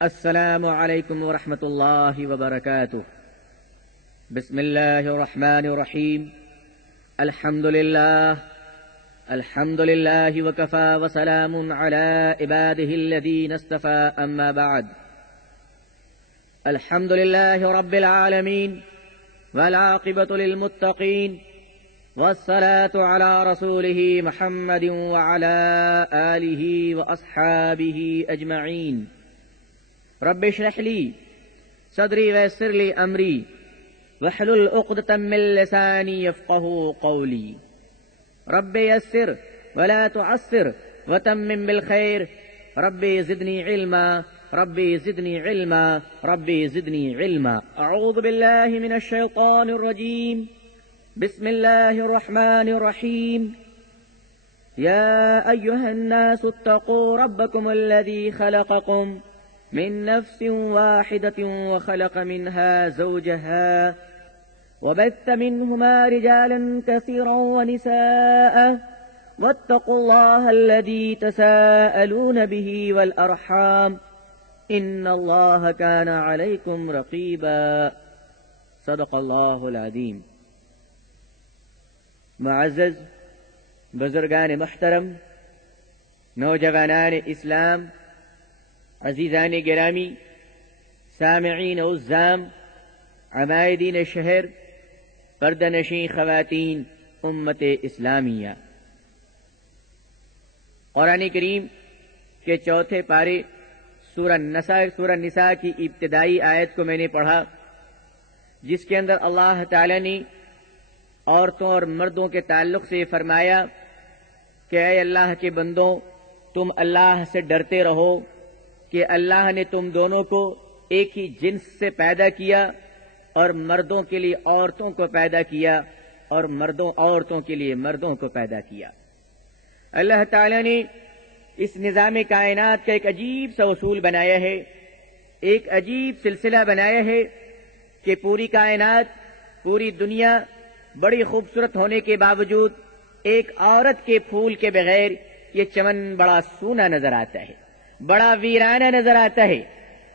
السلام علیکم ورحمۃ اللہ وبرکاتہ۔ بسم اللہ الرحمن الرحیم۔ الحمد للہ وکفى وسلام علی عباده الذین اصطفى اما بعد۔ الحمد للہ رب العالمین والعاقبۃ للمتقین والصلاة علی رسولہ محمد وعلی آلہ واصحابہ اجمعین۔ رب اشرح لي صدري ويسر لي أمري واحلل عقدة من لساني يفقهوا قولي۔ رب يسر ولا تعسر وتمم بالخير، رب زدني علما، رب زدني علما، رب زدني علما۔ أعوذ بالله من الشيطان الرجيم، بسم الله الرحمن الرحيم۔ يا أيها الناس اتقوا ربكم الذي خلقكم من نفس واحدة وخلق منها زوجها وبث منهما رجالا كثيرا ونساء واتقوا الله الذي تساءلون به والأرحام إن الله كان عليكم رقيبا۔ صدق الله العظيم۔ معزز بزرگان محترم، نوجوانان اسلام، عزیزان گرامی، سامعین عزام، عمائدین شہر، پردہ نشین خواتین امت اسلامیہ، قرآن کریم کے چوتھے پارے سورہ نساء کی ابتدائی آیت کو میں نے پڑھا، جس کے اندر اللہ تعالی نے عورتوں اور مردوں کے تعلق سے فرمایا کہ اے اللہ کے بندوں، تم اللہ سے ڈرتے رہو کہ اللہ نے تم دونوں کو ایک ہی جنس سے پیدا کیا، اور مردوں کے لیے عورتوں کو پیدا کیا، اور عورتوں کے لیے مردوں کو پیدا کیا۔ اللہ تعالی نے اس نظام کائنات کا ایک عجیب سا اصول بنایا ہے، ایک عجیب سلسلہ بنایا ہے کہ پوری کائنات، پوری دنیا بڑی خوبصورت ہونے کے باوجود ایک عورت کے پھول کے بغیر یہ چمن بڑا سونا نظر آتا ہے، بڑا ویرانہ نظر آتا ہے۔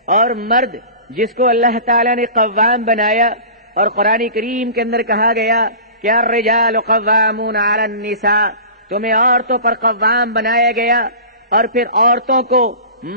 اور مرد جس کو اللہ تعالیٰ نے قوام بنایا، اور قرآن کریم کے اندر کہا گیا کہ الرجال قوامون علی النساء، تمہیں عورتوں پر قوام بنایا گیا، اور پھر عورتوں کو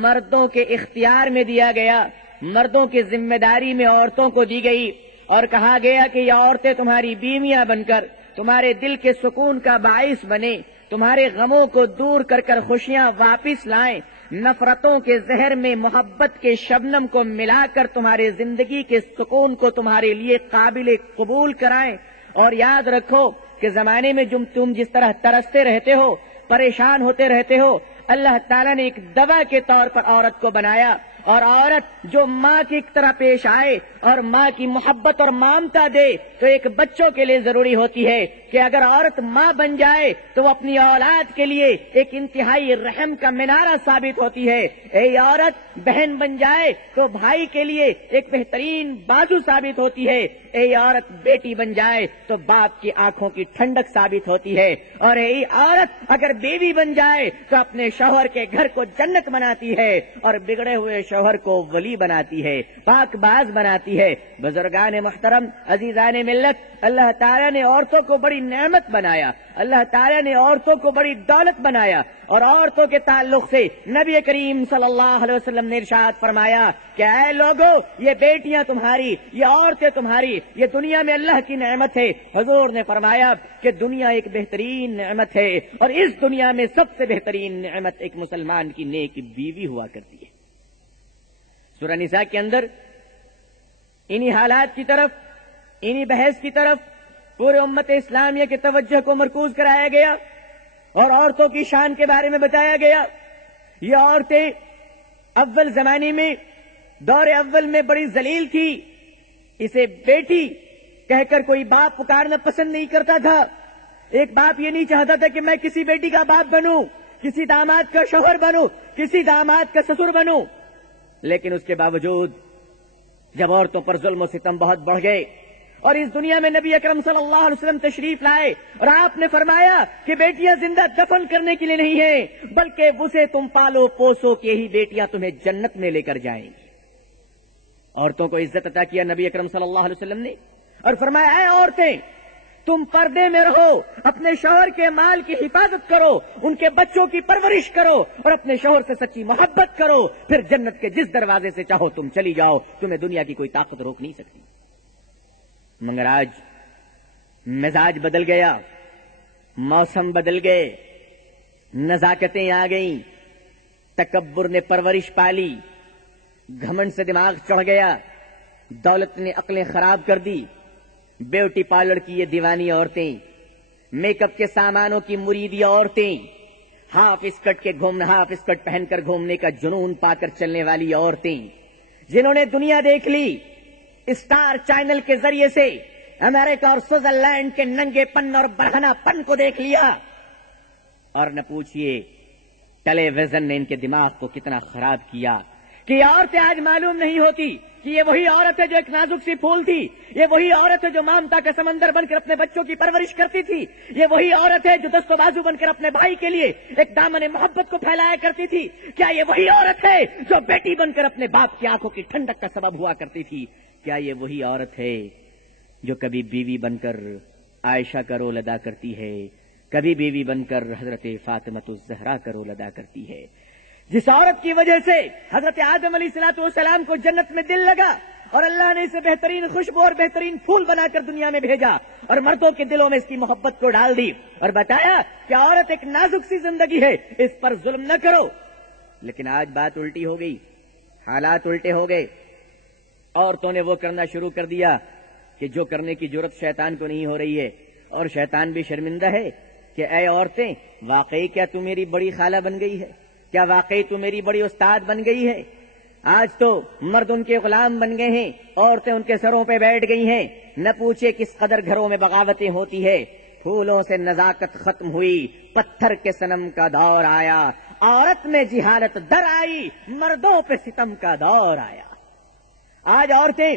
مردوں کے اختیار میں دیا گیا، مردوں کی ذمہ داری میں عورتوں کو دی گئی، اور کہا گیا کہ یہ عورتیں تمہاری بیویاں بن کر تمہارے دل کے سکون کا باعث بنے، تمہارے غموں کو دور کر کر خوشیاں واپس لائیں، نفرتوں کے زہر میں محبت کے شبنم کو ملا کر تمہارے زندگی کے سکون کو تمہارے لیے قابل قبول کرائیں۔ اور یاد رکھو کہ زمانے میں تم جس طرح ترستے رہتے ہو، پریشان ہوتے رہتے ہو، اللہ تعالیٰ نے ایک دوا کے طور پر عورت کو بنایا، اور عورت جو ماں کی طرح پیش آئے اور ماں کی محبت اور مامتا دے تو ایک بچوں کے لیے ضروری ہوتی ہے کہ اگر عورت ماں بن جائے تو وہ اپنی اولاد کے لیے ایک انتہائی رحم کا مینارہ ثابت ہوتی ہے۔ اے عورت بہن بن جائے تو بھائی کے لیے ایک بہترین بازو ثابت ہوتی ہے۔ اے عورت بیٹی بن جائے تو باپ کی آنکھوں کی ٹھنڈک ثابت ہوتی ہے، اور اے عورت اگر بیوی بن جائے تو اپنے شوہر کے گھر کو جنت بناتی ہے، اور بگڑے ہوئے شوہر کو ولی بناتی ہے، پاک باز بناتی ہے۔ بزرگان محترم، عزیزان ملت، اللہ تعالیٰ نے عورتوں کو بڑی نعمت بنایا، اللہ تعالیٰ نے عورتوں کو بڑی دولت بنایا، اور عورتوں کے تعلق سے نبی کریم صلی اللہ علیہ وسلم نے ارشاد فرمایا کہ اے لوگو، یہ بیٹیاں تمہاری، یہ عورتیں تمہاری، یہ دنیا میں اللہ کی نعمت ہے۔ حضور نے فرمایا کہ دنیا ایک بہترین نعمت ہے، اور اس دنیا میں سب سے بہترین نعمت ایک مسلمان کی نیک بیوی ہوا کرتی ہے۔ سورہ نساء کے اندر انہی حالات کی طرف، انہی بحث کی طرف پورے امت اسلامیہ کی توجہ کو مرکوز کرایا گیا، اور عورتوں کی شان کے بارے میں بتایا گیا۔ یہ عورتیں اول زمانے میں، دور اول میں بڑی ذلیل تھی، اسے بیٹی کہہ کر کوئی باپ پکارنا پسند نہیں کرتا تھا۔ ایک باپ یہ نہیں چاہتا تھا کہ میں کسی بیٹی کا باپ بنوں، کسی داماد کا شوہر بنوں، کسی داماد کا سسر بنوں۔ لیکن اس کے باوجود جب عورتوں پر ظلم و ستم بہت بڑھ گئے، اور اس دنیا میں نبی اکرم صلی اللہ علیہ وسلم تشریف لائے اور آپ نے فرمایا کہ بیٹیاں زندہ دفن کرنے کے لیے نہیں ہیں، بلکہ اسے تم پالو پوسو کہ یہی بیٹیاں تمہیں جنت میں لے کر جائیں گی۔ عورتوں کو عزت عطا کیا نبی اکرم صلی اللہ علیہ وسلم نے اور فرمایا اے عورتیں، تم پردے میں رہو، اپنے شوہر کے مال کی حفاظت کرو، ان کے بچوں کی پرورش کرو اور اپنے شوہر سے سچی محبت کرو، پھر جنت کے جس دروازے سے چاہو تم چلی جاؤ، تمہیں دنیا کی کوئی طاقت روک نہیں سکتی۔ مگر آج مزاج بدل گیا، موسم بدل گئے، نزاکتیں آ گئیں، تکبر نے پرورش پالی، گھمنڈ سے دماغ چڑھ گیا، دولت نے عقلیں خراب کر دی، بیوٹی پارلر کی یہ دیوانی عورتیں، میک اپ کے سامانوں کی مریدی عورتیں، ہاف اسکرٹ پہن کر گھومنے کا جنون پا کر چلنے والی عورتیں، جنہوں نے دنیا دیکھ لی اسٹار چینل کے ذریعے سے، امریکہ اور سوئٹزرلینڈ کے ننگے پن اور برہنہ پن کو دیکھ لیا، اور نہ پوچھئے ٹیلی ویژن نے ان کے دماغ کو کتنا خراب کیا کہ یہ عورتیں آج معلوم نہیں ہوتی کہ یہ وہی عورت ہے جو ایک نازک سی پھول تھی، یہ وہی عورت ہے جو مامتا کا سمندر بن کر اپنے بچوں کی پرورش کرتی تھی، یہ وہی عورت ہے جو دست و بازو بن کر اپنے بھائی کے لیے ایک دامن محبت کو پھیلایا کرتی تھی، کیا یہ وہی عورت ہے جو بیٹی بن کر اپنے باپ کی آنکھوں کی ٹھنڈک کا سبب ہوا کرتی تھی، کیا یہ وہی عورت ہے جو کبھی بیوی بن کر عائشہ کا رول ادا کرتی ہے، کبھی بیوی بن کر حضرت فاطمہ الزہرا کا رول ادا کرتی ہے، جس عورت کی وجہ سے حضرت آدم علیہ الصلوۃ والسلام کو جنت میں دل لگا اور اللہ نے اسے بہترین خوشبو اور بہترین پھول بنا کر دنیا میں بھیجا اور مردوں کے دلوں میں اس کی محبت کو ڈال دی اور بتایا کہ عورت ایک نازک سی زندگی ہے، اس پر ظلم نہ کرو۔ لیکن آج بات الٹی ہو گئی، حالات الٹے ہو گئے، عورتوں نے وہ کرنا شروع کر دیا کہ جو کرنے کی جرت شیطان کو نہیں ہو رہی ہے، اور شیطان بھی شرمندہ ہے کہ اے عورتیں، واقعی کیا تم میری بڑی خالہ بن گئی ہے؟ کیا واقعی تو میری بڑی استاد بن گئی ہے؟ آج تو مرد ان کے غلام بن گئے ہیں، عورتیں ان کے سروں پہ بیٹھ گئی ہیں، نہ پوچھے کس قدر گھروں میں بغاوتیں ہوتی ہے، پھولوں سے نزاکت ختم ہوئی، پتھر کے صنم کا دور آیا، عورت میں جہالت در آئی، مردوں پہ ستم کا دور آیا۔ آج عورتیں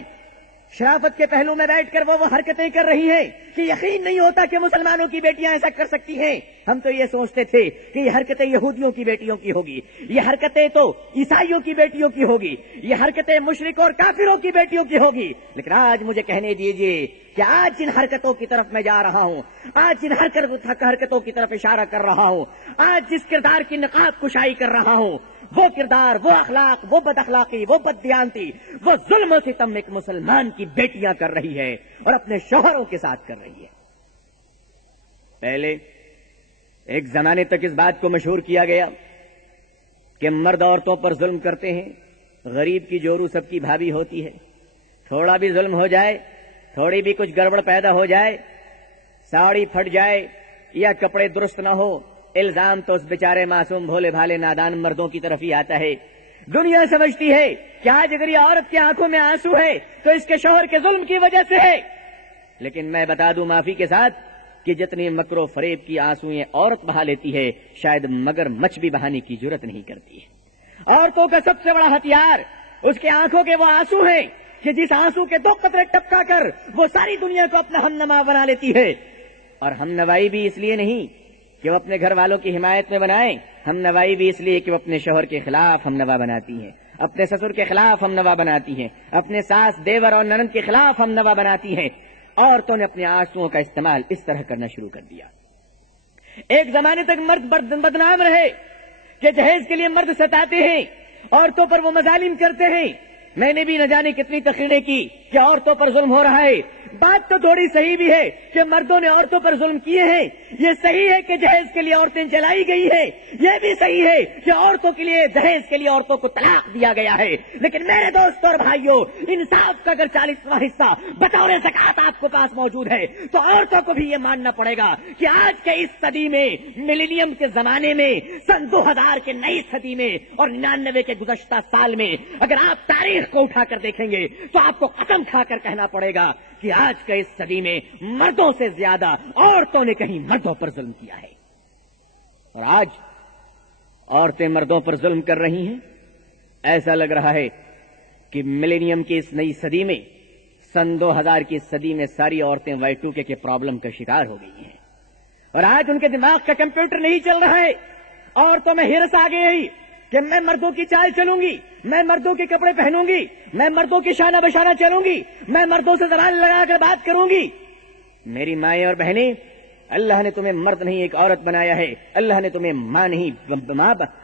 شرافت کے پہلو میں بیٹھ کر وہ حرکتیں کر رہی ہیں کہ یقین نہیں ہوتا کہ مسلمانوں کی بیٹیاں ایسا کر سکتی ہیں، ہم تو یہ سوچتے تھے کہ یہ حرکتیں یہودیوں کی بیٹیوں کی ہوگی، یہ حرکتیں تو عیسائیوں کی بیٹیوں کی ہوگی، یہ حرکتیں مشرکوں اور کافروں کی بیٹیوں کی ہوگی، لیکن آج مجھے کہنے دیجئے کہ آج جن حرکتوں کی طرف میں جا رہا ہوں، آج جن حرکتوں کی طرف اشارہ کر رہا ہوں، آج جس کردار کی نقاب کشائی کر رہا ہوں، وہ کردار، وہ اخلاق، وہ بد اخلاقی، وہ بد دیانتی، وہ ظلم و ستم ایک مسلمان کی بیٹیاں کر رہی ہے اور اپنے شوہروں کے ساتھ کر رہی ہے۔ پہلے ایک زمانے تک اس بات کو مشہور کیا گیا کہ مرد عورتوں پر ظلم کرتے ہیں، غریب کی جورو سب کی بھابھی ہوتی ہے، تھوڑا بھی ظلم ہو جائے، تھوڑی بھی کچھ گڑبڑ پیدا ہو جائے، ساڑی پھٹ جائے یا کپڑے درست نہ ہو، الزام تو اس بیچارے معصوم بھولے بھالے نادان مردوں کی طرف ہی آتا ہے۔ دنیا سمجھتی ہے کہ آج اگر یہ عورت کی آنکھوں میں آنسو ہے تو اس کے شوہر کے ظلم کی وجہ سے ہے، لیکن میں بتا دوں معافی کے ساتھ کہ جتنی مکر و فریب کی آنسویں عورت بہا لیتی ہے، شاید مگر مچھ بھی بہانے کی جرت نہیں کرتی ہے۔ عورتوں کا سب سے بڑا ہتھیار اس کے آنکھوں کے وہ آنسو ہیں کہ جس آنسو کے 2 قطرے ٹپکا کر وہ ساری دنیا کو اپنا ہم نوا بنا لیتی ہے، اور ہم نوائی بھی اس لیے نہیں کہ وہ اپنے گھر والوں کی حمایت میں بنائیں، ہم نوائی بھی اس لیے کہ وہ اپنے شوہر کے خلاف ہم نوا بناتی ہیں، اپنے سسر کے خلاف ہم نوا بناتی ہیں، اپنے ساس، دیور اور ننند کے خلاف ہم نوا بناتی ہیں۔ عورتوں نے اپنے آنسوؤں کا استعمال اس طرح کرنا شروع کر دیا۔ ایک زمانے تک مرد بدنام رہے کہ جہیز کے لیے مرد ستاتے ہیں، عورتوں پر وہ مظالم کرتے ہیں۔ میں نے بھی نہ جانے کتنی تقریریں کی کہ عورتوں پر ظلم ہو رہا ہے۔ بات تو تھوڑی صحیح بھی ہے کہ مردوں نے عورتوں پر ظلم کیے ہیں، یہ صحیح ہے کہ جہیز کے لیے عورتیں جلائی گئی ہے، یہ بھی صحیح ہے کہ عورتوں کے لیے جہیز کے لیے عورتوں کو طلاق دیا گیا ہے، لیکن میرے دوستوں اور بھائیوں، انصاف کا اگر 40واں حصہ بطور زکات آپ کے پاس موجود ہے تو عورتوں کو بھی یہ ماننا پڑے گا کہ آج کے اس صدی میں، ملینیم کے زمانے میں، سن 2000 کے نئی صدی میں اور 99 کے گزشتہ سال میں اگر آپ تاریخ کو اٹھا کر دیکھیں گے تو آپ کو قسم کھا کر کہنا پڑے گا کہ آج کے اس صدی میں مردوں سے زیادہ عورتوں نے کہیں مردوں پر ظلم کیا ہے، اور آج عورتیں مردوں پر ظلم کر رہی ہیں۔ ایسا لگ رہا ہے کہ ملینیم کی اس نئی صدی میں سن 2000 کی صدی میں ساری عورتیں Y2K کے پرابلم کا شکار ہو گئی ہیں، اور آج ان کے دماغ کا کمپیوٹر نہیں چل رہا ہے۔ عورتوں میں ہرس آ گئی کہ میں مردوں کی چال چلوں گی، میں مردوں کے کپڑے پہنوں گی، میں مردوں کی شانہ بشانہ چلوں گی، میں مردوں سے زبان لگا کر بات کروں گی۔ میری مائیں اور بہنیں، اللہ نے تمہیں مرد نہیں ایک عورت بنایا ہے، اللہ نے تمہیں ماں نہیں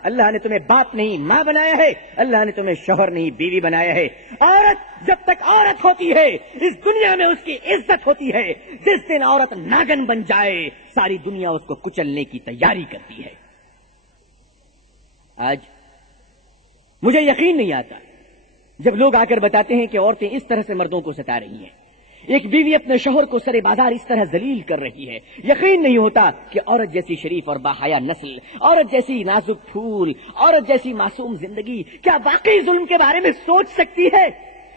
اللہ نے تمہیں باپ نہیں ماں بنایا ہے، اللہ نے تمہیں شوہر نہیں بیوی بنایا ہے۔ عورت جب تک عورت ہوتی ہے اس دنیا میں اس کی عزت ہوتی ہے، جس دن عورت ناگن بن جائے ساری دنیا اس کو کچلنے کی تیاری کرتی ہے۔ آج مجھے یقین نہیں آتا جب لوگ آ کر بتاتے ہیں کہ عورتیں اس طرح سے مردوں کو ستا رہی ہیں، ایک بیوی اپنے شوہر کو سرے بازار اس طرح ذلیل کر رہی ہے۔ یقین نہیں ہوتا کہ عورت جیسی شریف اور باحیا نسل، عورت جیسی نازک پھول، عورت جیسی معصوم زندگی کیا واقعی ظلم کے بارے میں سوچ سکتی ہے؟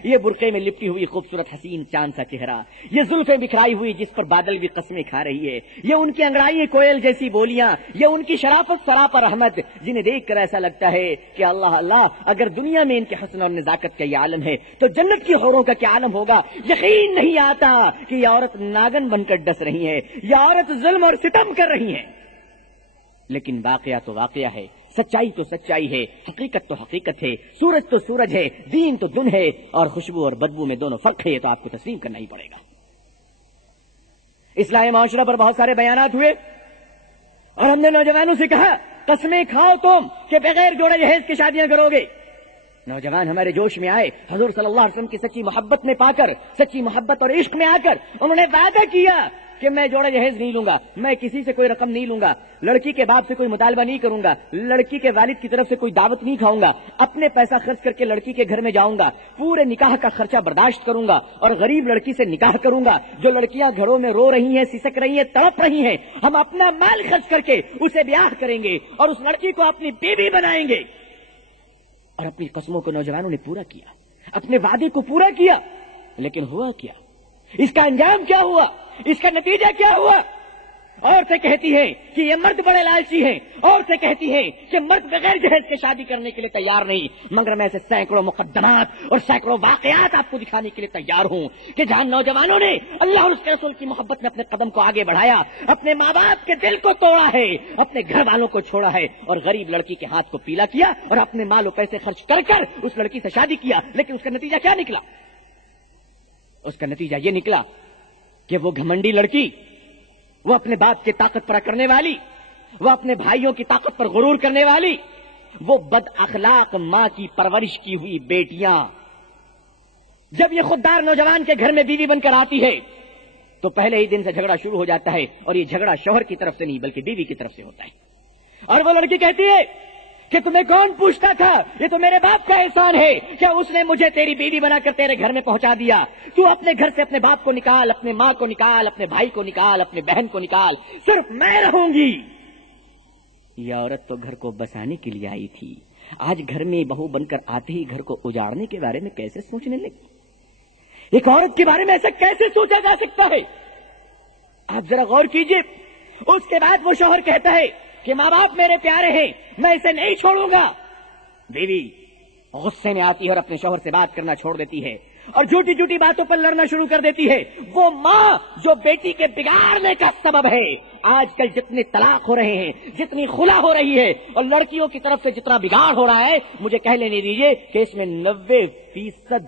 یہ برقعے میں لپٹی ہوئی خوبصورت حسین چاند سا چہرہ، یہ زلفیں بکھرائی ہوئی جس پر بادل بھی قسمیں کھا رہی ہے، یہ ان کی انگڑائی کوئل جیسی بولیاں، یہ ان کی شرافت سراپا رحمت، جنہیں دیکھ کر ایسا لگتا ہے کہ اللہ اللہ، اگر دنیا میں ان کے حسن اور نزاکت کا یہ عالم ہے تو جنت کی حوروں کا کیا عالم ہوگا۔ یقین نہیں آتا کہ یہ عورت ناگن بن کر ڈس رہی ہے، یہ عورت ظلم اور ستم کر رہی ہے۔ لیکن واقعہ تو واقعہ ہے، سچائی تو سچائی ہے، حقیقت تو حقیقت ہے، سورج تو سورج ہے، دین تو دن ہے، اور خوشبو اور بدبو میں دونوں فرق ہے، یہ تو آپ کو تسلیم کرنا ہی پڑے گا۔ اصلاح معاشرہ پر بہت سارے بیانات ہوئے اور ہم نے نوجوانوں سے کہا قسمیں کھاؤ تم کہ بغیر جوڑے جہیز کی شادیاں کرو گے۔ نوجوان ہمارے جوش میں آئے، حضور صلی اللہ علیہ وسلم کی سچی محبت میں پا کر، سچی محبت اور عشق میں آ کر انہوں نے وعدہ کیا کہ میں جوڑا جہیز نہیں لوں گا، میں کسی سے کوئی رقم نہیں لوں گا، لڑکی کے باپ سے کوئی مطالبہ نہیں کروں گا، لڑکی کے والد کی طرف سے کوئی دعوت نہیں کھاؤں گا، اپنے پیسہ خرچ کر کے لڑکی کے گھر میں جاؤں گا، پورے نکاح کا خرچہ برداشت کروں گا اور غریب لڑکی سے نکاح کروں گا۔ جو لڑکیاں گھروں میں رو رہی ہیں، سسک رہی ہیں، تڑپ رہی ہیں، ہم اپنا مال خرچ کر کے اسے بیاہ کریں گے اور اس لڑکی کو اپنی بیوی بنائیں گے۔ اور اپنی قسموں کو نوجوانوں نے پورا کیا، اپنے وعدے کو پورا کیا، لیکن ہوا کیا؟ اس کا انجام کیا ہوا؟ اس کا نتیجہ کیا ہوا؟ عورتیں کہتی ہیں کہ یہ مرد بڑے لالچی ہیں، عورتیں کہتی ہیں کہ مرد بغیر جہیز کے شادی کرنے کے لیے تیار نہیں، مگر میں ایسے سینکڑوں مقدمات اور سینکڑوں واقعات آپ کو دکھانے کے لیے تیار ہوں کہ جہاں نوجوانوں نے اللہ اور اس کے رسول کی محبت میں اپنے قدم کو آگے بڑھایا، اپنے ماں باپ کے دل کو توڑا ہے، اپنے گھر والوں کو چھوڑا ہے اور غریب لڑکی کے ہاتھ کو پیلا کیا اور اپنے مال و پیسے خرچ کر کر اس لڑکی سے شادی کیا۔ لیکن اس کا نتیجہ کیا نکلا؟ اس کا نتیجہ یہ نکلا کہ وہ گھمنڈی لڑکی، وہ اپنے باپ کی طاقت پر کرنے والی، وہ اپنے بھائیوں کی طاقت پر غرور کرنے والی، وہ بد اخلاق ماں کی پرورش کی ہوئی بیٹیاں، جب یہ خوددار نوجوان کے گھر میں بیوی بن کر آتی ہے تو پہلے ہی دن سے جھگڑا شروع ہو جاتا ہے، اور یہ جھگڑا شوہر کی طرف سے نہیں بلکہ بیوی کی طرف سے ہوتا ہے۔ اور وہ لڑکی کہتی ہے کہ تمہیں کون پوچھتا تھا، یہ تو میرے باپ کا احسان ہے کہ اس نے مجھے تیری بیوی بنا کر تیرے گھر میں پہنچا دیا۔ تو اپنے گھر سے اپنے باپ کو نکال، اپنے ماں کو نکال، اپنے بھائی کو نکال، اپنے بہن کو نکال، صرف میں رہوں گی۔ یہ عورت تو گھر کو بسانے کے لیے آئی تھی، آج گھر میں بہو بن کر آتے ہی گھر کو اجاڑنے کے بارے میں کیسے سوچنے لگی؟ ایک عورت کے بارے میں ایسا کیسے سوچا جا سکتا ہے؟ آپ ذرا غور کیجئے۔ اس کے بعد وہ شوہر کہتا ہے کہ ماں باپ میرے پیارے ہیں، میں اسے نہیں چھوڑوں گا۔ بیوی غصے میں آتی ہے اور اپنے شوہر سے بات کرنا چھوڑ دیتی ہے اور جھوٹی جھوٹی باتوں پر لڑنا شروع کر دیتی ہے۔ وہ ماں جو بیٹی کے بگاڑنے کا سبب ہے۔ آج کل جتنے طلاق ہو رہے ہیں، جتنی خلا ہو رہی ہے اور لڑکیوں کی طرف سے جتنا بگاڑ ہو رہا ہے، مجھے کہہ لینے دیجیے کہ اس میں 90%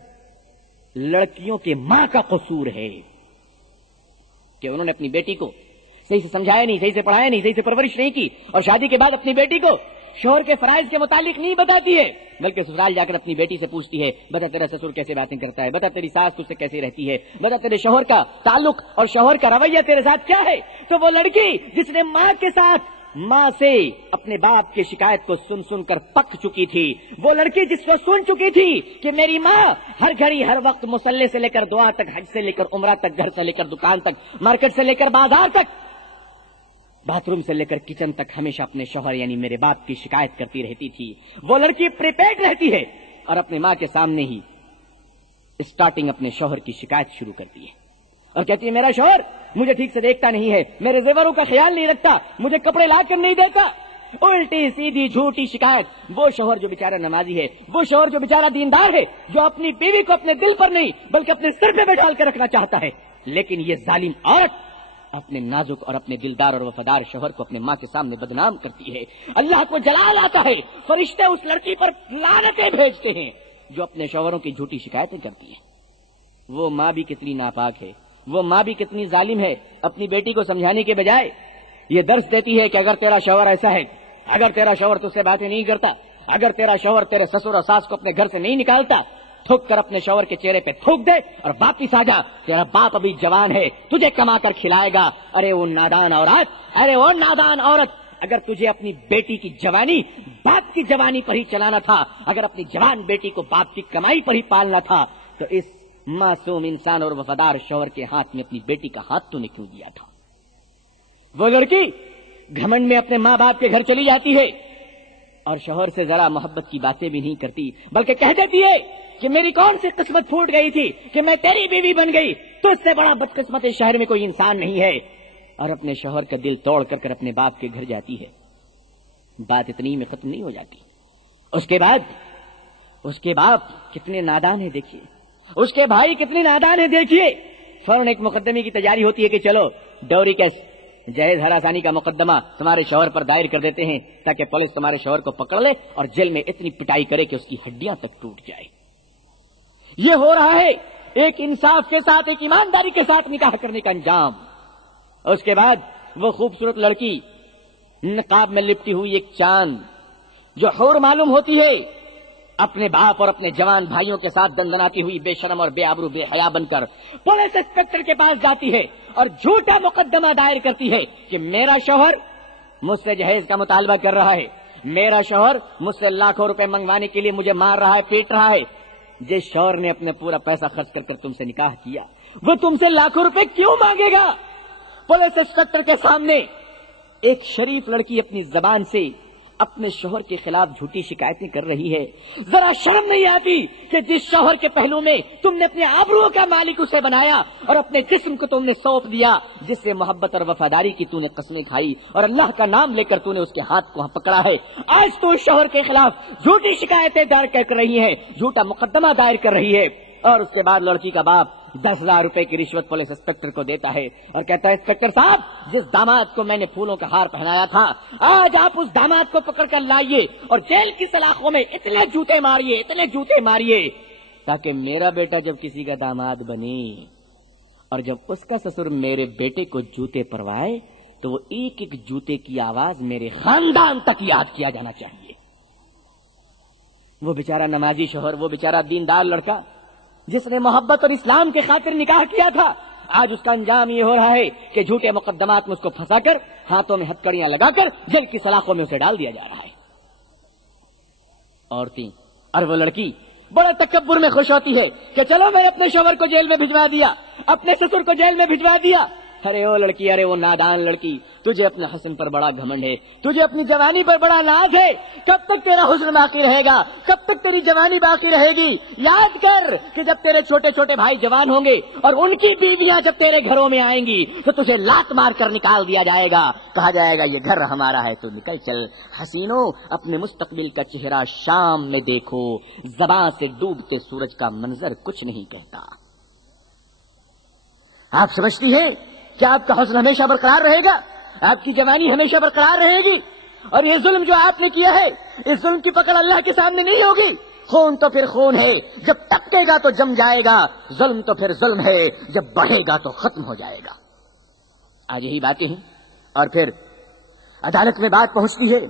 لڑکیوں کے ماں کا قصور ہے کہ انہوں نے اپنی بیٹی کو صحیح سے سمجھایا نہیں، صحیح سے پڑھایا نہیں، صحیح سے پرورش نہیں کی، اور شادی کے بعد اپنی بیٹی کو شوہر کے فرائض کے متعلق نہیں بتاتی ہے، بلکہ سسرال جا کر اپنی بیٹی سے پوچھتی ہے بتا تیرا سسر کیسے باتیں کرتا ہے، بتا تیری ساس تجھ سے کیسے رہتی ہے، بتا تیرے شوہر کا تعلق اور شوہر کا رویہ تیرے ساتھ کیا ہے۔ تو وہ لڑکی جس نے ماں کے ساتھ، ماں سے اپنے باپ کی شکایت کو سن سن کر پک چکی تھی، وہ لڑکی جس کو سن چکی تھی کہ میری ماں ہر گھڑی ہر وقت مصلے سے لے کر دعا تک، حج سے لے کر عمرہ تک، گھر سے لے کر دکان تک، مارکیٹ سے لے کر بازار تک، باتھ روم سے لے کر کچن تک ہمیشہ اپنے شوہر یعنی میرے باپ کی شکایت کرتی رہتی تھی، وہ لڑکی پریپیڈ رہتی ہے اور اپنے ماں کے سامنے ہی اسٹارٹنگ اپنے شوہر کی شکایت شروع کرتی ہے اور کہتی ہے میرا شوہر مجھے ٹھیک سے دیکھتا نہیں ہے، میرے زیوروں کا خیال نہیں رکھتا، مجھے کپڑے لا کر نہیں دیتا، الٹی سیدھی جھوٹی شکایت. وہ شوہر جو بیچارہ نمازی ہے، وہ شوہر جو بیچارہ دیندار ہے، جو اپنی بیوی کو اپنے دل پر نہیں بلکہ اپنے سر پہ بیٹھال کے رکھنا چاہتا ہے، لیکن یہ ظالم عورت اپنے نازک اور اپنے دلدار اور وفادار شوہر کو اپنے ماں کے سامنے بدنام کرتی ہے. اللہ کو جلال آتا ہے، فرشتے اس لڑکی پر لعنتیں بھیجتے ہیں جو اپنے شوہروں کی جھوٹی شکایتیں کرتی ہے. وہ ماں بھی کتنی ناپاک ہے، وہ ماں بھی کتنی ظالم ہے. اپنی بیٹی کو سمجھانے کے بجائے یہ درس دیتی ہے کہ اگر تیرا شوہر ایسا ہے، اگر تیرا شوہر تجھ سے باتیں نہیں کرتا، اگر تیرا شوہر تیرے سسر اور ساس کو اپنے گھر سے نہیں نکالتا، تھوک کر اپنے شوہر کے چہرے پہ تھوک دے اور واپس آ جا. تیرا باپ ابھی جوان ہے، تجھے کما کر کھلائے گا. ارے وہ نادان عورت، ارے وہ نادان عورت، اگر تجھے اپنی بیٹی کی جوانی باپ کی جوانی پر ہی چلانا تھا، اگر اپنی جوان بیٹی کو باپ کی کمائی پر ہی پالنا تھا، تو اس معصوم انسان اور وفادار شوہر کے ہاتھ میں اپنی بیٹی کا ہاتھ تو نے کیوں دیا تھا؟ وہ لڑکی گھمنڈ میں اپنے ماں باپ کے گھر چلی جاتی ہے اور شوہر سے ذرا محبت کی باتیں بھی نہیں کرتی، بلکہ کہہ دیتی ہے کہ میری کون سی قسمت پھوٹ گئی تھی کہ میں تیری بیوی بن گئی، تو اس سے بڑا بدقسمت اس شہر میں کوئی انسان نہیں ہے، اور اپنے شوہر کا دل توڑ کر اپنے باپ کے گھر جاتی ہے. بات اتنی میں ختم نہیں ہو جاتی. اس کے بعد اس کے باپ کتنے نادان ہیں دیکھیے، اس کے بھائی کتنے نادان ہیں دیکھیے. فوراً ایک مقدمے کی تیاری ہوتی ہے کہ چلو ڈوری کیس جہیز ہراسانی کا مقدمہ تمہارے شوہر پر دائر کر دیتے ہیں تاکہ پولیس تمہارے شوہر کو پکڑ لے اور جیل میں اتنی پٹائی کرے کہ اس کی ہڈیاں تک ٹوٹ جائے. یہ ہو رہا ہے ایک انصاف کے ساتھ، ایک ایمانداری کے ساتھ نکاح کرنے کا انجام. اس کے بعد وہ خوبصورت لڑکی نقاب میں لپٹی ہوئی ایک چاند جو حور معلوم ہوتی ہے، اپنے باپ اور اپنے جوان بھائیوں کے ساتھ دندناتی ہوئی بے شرم اور بے آبرو بے حیا بن کر پولیس انسپکٹر کے پاس جاتی ہے اور جھوٹا مقدمہ دائر کرتی ہے کہ میرا شوہر مجھ سے جہیز کا مطالبہ کر رہا ہے، میرا شوہر مجھ سے لاکھوں روپے منگوانے کے لیے مجھے مار رہا ہے، پیٹ رہا ہے. جس شوہر نے اپنا پورا پیسہ خرچ کر تم سے نکاح کیا، وہ تم سے لاکھوں روپے کیوں مانگے گا؟ پولیس انسپکٹر کے سامنے ایک شریف لڑکی اپنی زبان سے اپنے شوہر کے خلاف جھوٹی شکایتیں کر رہی ہے. ذرا شرم نہیں آتی کہ جس شوہر کے پہلو میں تم نے اپنے آبرو کا مالک اسے بنایا اور اپنے جسم کو تم نے سونپ دیا، جس سے محبت اور وفاداری کی تو نے قسمیں کھائی اور اللہ کا نام لے کر تو نے اس کے ہاتھ کو پکڑا ہے، آج تو اس شوہر کے خلاف جھوٹی شکایتیں دائر کر رہی ہے، جھوٹا مقدمہ دائر کر رہی ہے. اور اس کے بعد لڑکی کا باپ 10,000 روپے کی رشوت پولیس انسپکٹر کو دیتا ہے اور کہتا ہے انسپکٹر صاحب، جس داماد کو میں نے پھولوں کا ہار پہنایا تھا، آج آپ اس داماد کو پکڑ کر لائیے اور جیل کی سلاخوں میں اتنے جوتے ماریے، اتنے جوتے ماریے، تاکہ میرا بیٹا جب کسی کا داماد بنے اور جب اس کا سسر میرے بیٹے کو جوتے پروائے تو وہ ایک ایک جوتے کی آواز میرے خاندان تک یاد کیا جانا چاہیے. وہ بیچارہ نمازی شوہر، وہ بیچارہ دیندار لڑکا جس نے محبت اور اسلام کے خاطر نکاح کیا تھا، آج اس کا انجام یہ ہو رہا ہے کہ جھوٹے مقدمات میں اس کو پھنسا کر ہاتھوں میں ہتکڑیاں لگا کر جیل کی سلاخوں میں اسے ڈال دیا جا رہا ہے. عورتیں اور وہ لڑکی بڑے تکبر میں خوش ہوتی ہے کہ چلو میں اپنے شوہر کو جیل میں بھجوا دیا، اپنے سسر کو جیل میں بھجوا دیا. ارے وہ لڑکی، ارے وہ نادان لڑکی، تجھے اپنے حسن پر بڑا گھمنڈ ہے، تجھے اپنی جوانی پر بڑا ناز ہے. کب تک تیرا حسن باقی رہے گا؟ کب تک تیری جوانی باقی رہے گی؟ یاد کر کہ جب تیرے چھوٹے چھوٹے بھائی جوان ہوں گے اور ان کی بیویاں جب تیرے گھروں میں آئیں گی تو تجھے لات مار کر نکال دیا جائے گا، کہا جائے گا یہ گھر ہمارا ہے، تو نکل چل. حسینوں، اپنے مستقبل کا چہرہ شام میں دیکھو، زبان سے ڈوبتے سورج کا منظر کچھ نہیں کہتا. آپ سمجھتی ہیں کہ آپ کا حسن ہمیشہ برقرار رہے گا، آپ کی جوانی ہمیشہ برقرار رہے گی، اور یہ ظلم جو آپ نے کیا ہے، اس ظلم کی پکڑ اللہ کے سامنے نہیں ہوگی. خون تو پھر خون ہے، جب ٹپکے گا تو جم جائے گا. ظلم تو پھر ظلم ہے، جب بڑھے گا تو ختم ہو جائے گا. آج یہی باتیں ہیں. اور پھر عدالت میں بات پہنچتی ہے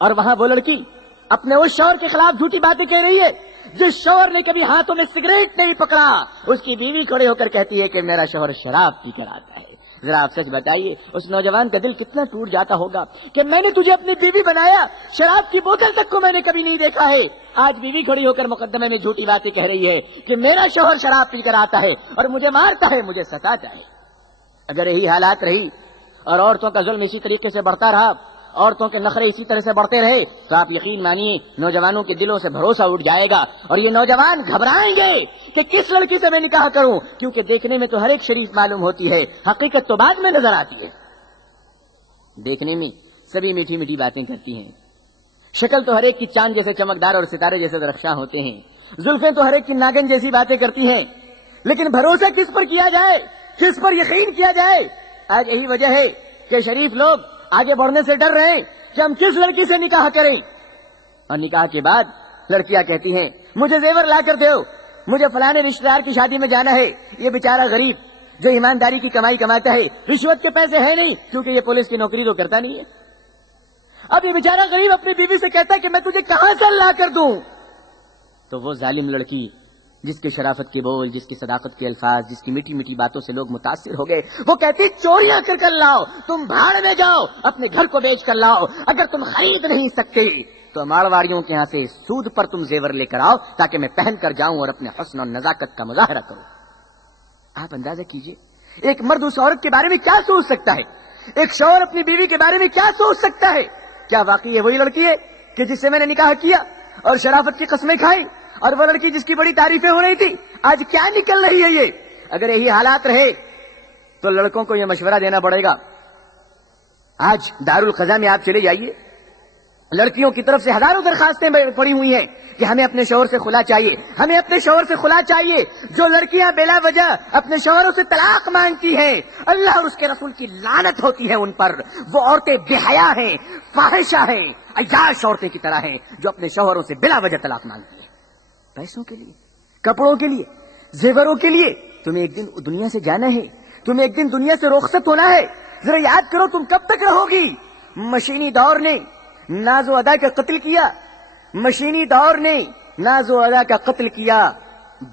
اور وہاں وہ لڑکی اپنے اس شوہر کے خلاف جھوٹی باتیں کہہ رہی ہے جس شوہر نے کبھی ہاتھوں میں سگریٹ نہیں پکڑا. اس کی بیوی کھڑے ہو کر کہتی ہے کہ میرا شوہر شراب پی کر آتا ہے. ذرا آپ سچ بتائیے، اس نوجوان کا دل کتنا ٹوٹ جاتا ہوگا کہ میں نے تجھے اپنی بیوی بنایا، شراب کی بوتل تک کو میں نے کبھی نہیں دیکھا ہے. آج بیوی کھڑی ہو کر مقدمے میں جھوٹی باتیں کہہ رہی ہے کہ میرا شوہر شراب پی کر آتا ہے اور مجھے مارتا ہے، مجھے ستاتا ہے. اگر یہی حالات رہی اور عورتوں کا ظلم اسی طریقے سے بڑھتا رہا، عورتوں کے نخرے اسی طرح سے بڑھتے رہے، تو آپ یقین مانیے نوجوانوں کے دلوں سے بھروسہ اٹھ جائے گا اور یہ نوجوان گھبرائیں گے کہ کس لڑکی سے میں نکاح کروں، کیونکہ دیکھنے میں تو ہر ایک شریف معلوم ہوتی ہے، حقیقت تو بعد میں نظر آتی ہے. دیکھنے میں سبھی میٹھی میٹھی باتیں کرتی ہیں. شکل تو ہر ایک کی چاند جیسے چمکدار اور ستارے جیسے درخشاں ہوتے ہیں. زلفیں تو ہر ایک کی ناگن جیسی باتیں کرتی ہیں. لیکن بھروسہ کس پر کیا جائے, کس پر یقین کیا جائے؟ آج یہی وجہ ہے کہ شریف لوگ آگے بڑھنے سے ڈر رہے ہیں کہ ہم کس لڑکی سے نکاح کریں. اور نکاح کے بعد لڑکیاں کہتی ہیں مجھے زیور لا کر دو, مجھے فلانے رشتہ دار کی شادی میں جانا ہے. یہ بیچارہ غریب جو ایمانداری کی کمائی کماتا ہے, رشوت کے پیسے ہیں نہیں کیونکہ یہ پولیس کی نوکری تو کرتا نہیں ہے. اب یہ بیچارہ غریب اپنی بیوی سے کہتا ہے کہ میں تجھے کہاں سے لا کر دوں. تو وہ ظالم لڑکی جس کے شرافت کے بول, جس کی صداقت کے الفاظ, جس کی میٹھی میٹھی باتوں سے لوگ متاثر ہو گئے, وہ کہتی چوریاں کر لاؤ, تم بھاڑ میں جاؤ, اپنے گھر کو بیچ کر لاؤ. اگر تم خرید نہیں سکتے تو مارواڑیوں کے یہاں سے سود پر تم زیور لے کر آؤ تاکہ میں پہن کر جاؤں اور اپنے حسن اور نزاکت کا مظاہرہ کروں. آپ اندازہ کیجئے ایک مرد اس عورت کے بارے میں کیا سوچ سکتا ہے, ایک شوہر اپنی بیوی کے بارے میں کیا سوچ سکتا ہے. کیا واقعی یہ وہی لڑکی ہے کہ جس سے میں نے نکاح کیا اور شرافت کی قسمیں کھائی, اور وہ لڑکی جس کی بڑی تعریفیں ہو رہی تھی آج کیا نکل رہی ہے یہ؟ اگر یہی حالات رہے تو لڑکوں کو یہ مشورہ دینا پڑے گا. آج دارالقضا میں آپ چلے جائیے, لڑکیوں کی طرف سے ہزاروں درخواستیں پڑی ہوئی ہیں کہ ہمیں اپنے شوہر سے خلا چاہیے, ہمیں اپنے شوہر سے خلا چاہیے. جو لڑکیاں بلا وجہ اپنے شوہروں سے طلاق مانگتی ہیں, اللہ اور اس کے رسول کی لعنت ہوتی ہے ان پر. وہ عورتیں بے حیا ہیں, فاحشہ ہیں, عیاش عورتیں کی طرح ہیں جو اپنے شوہروں سے بلا وجہ طلاق مانگتی ہیں. پیسوں کے لیے, کپڑوں کے لیے, زیوروں کے لیے. تمہیں ایک دن دنیا سے جانا ہے, تمہیں ایک دن دنیا سے رخصت ہونا ہے. ذرا یاد کرو تم کب تک رہو گی. مشینی دور نے ناز و ادا کا قتل کیا, مشینی دور نے ناز و ادا کا قتل کیا.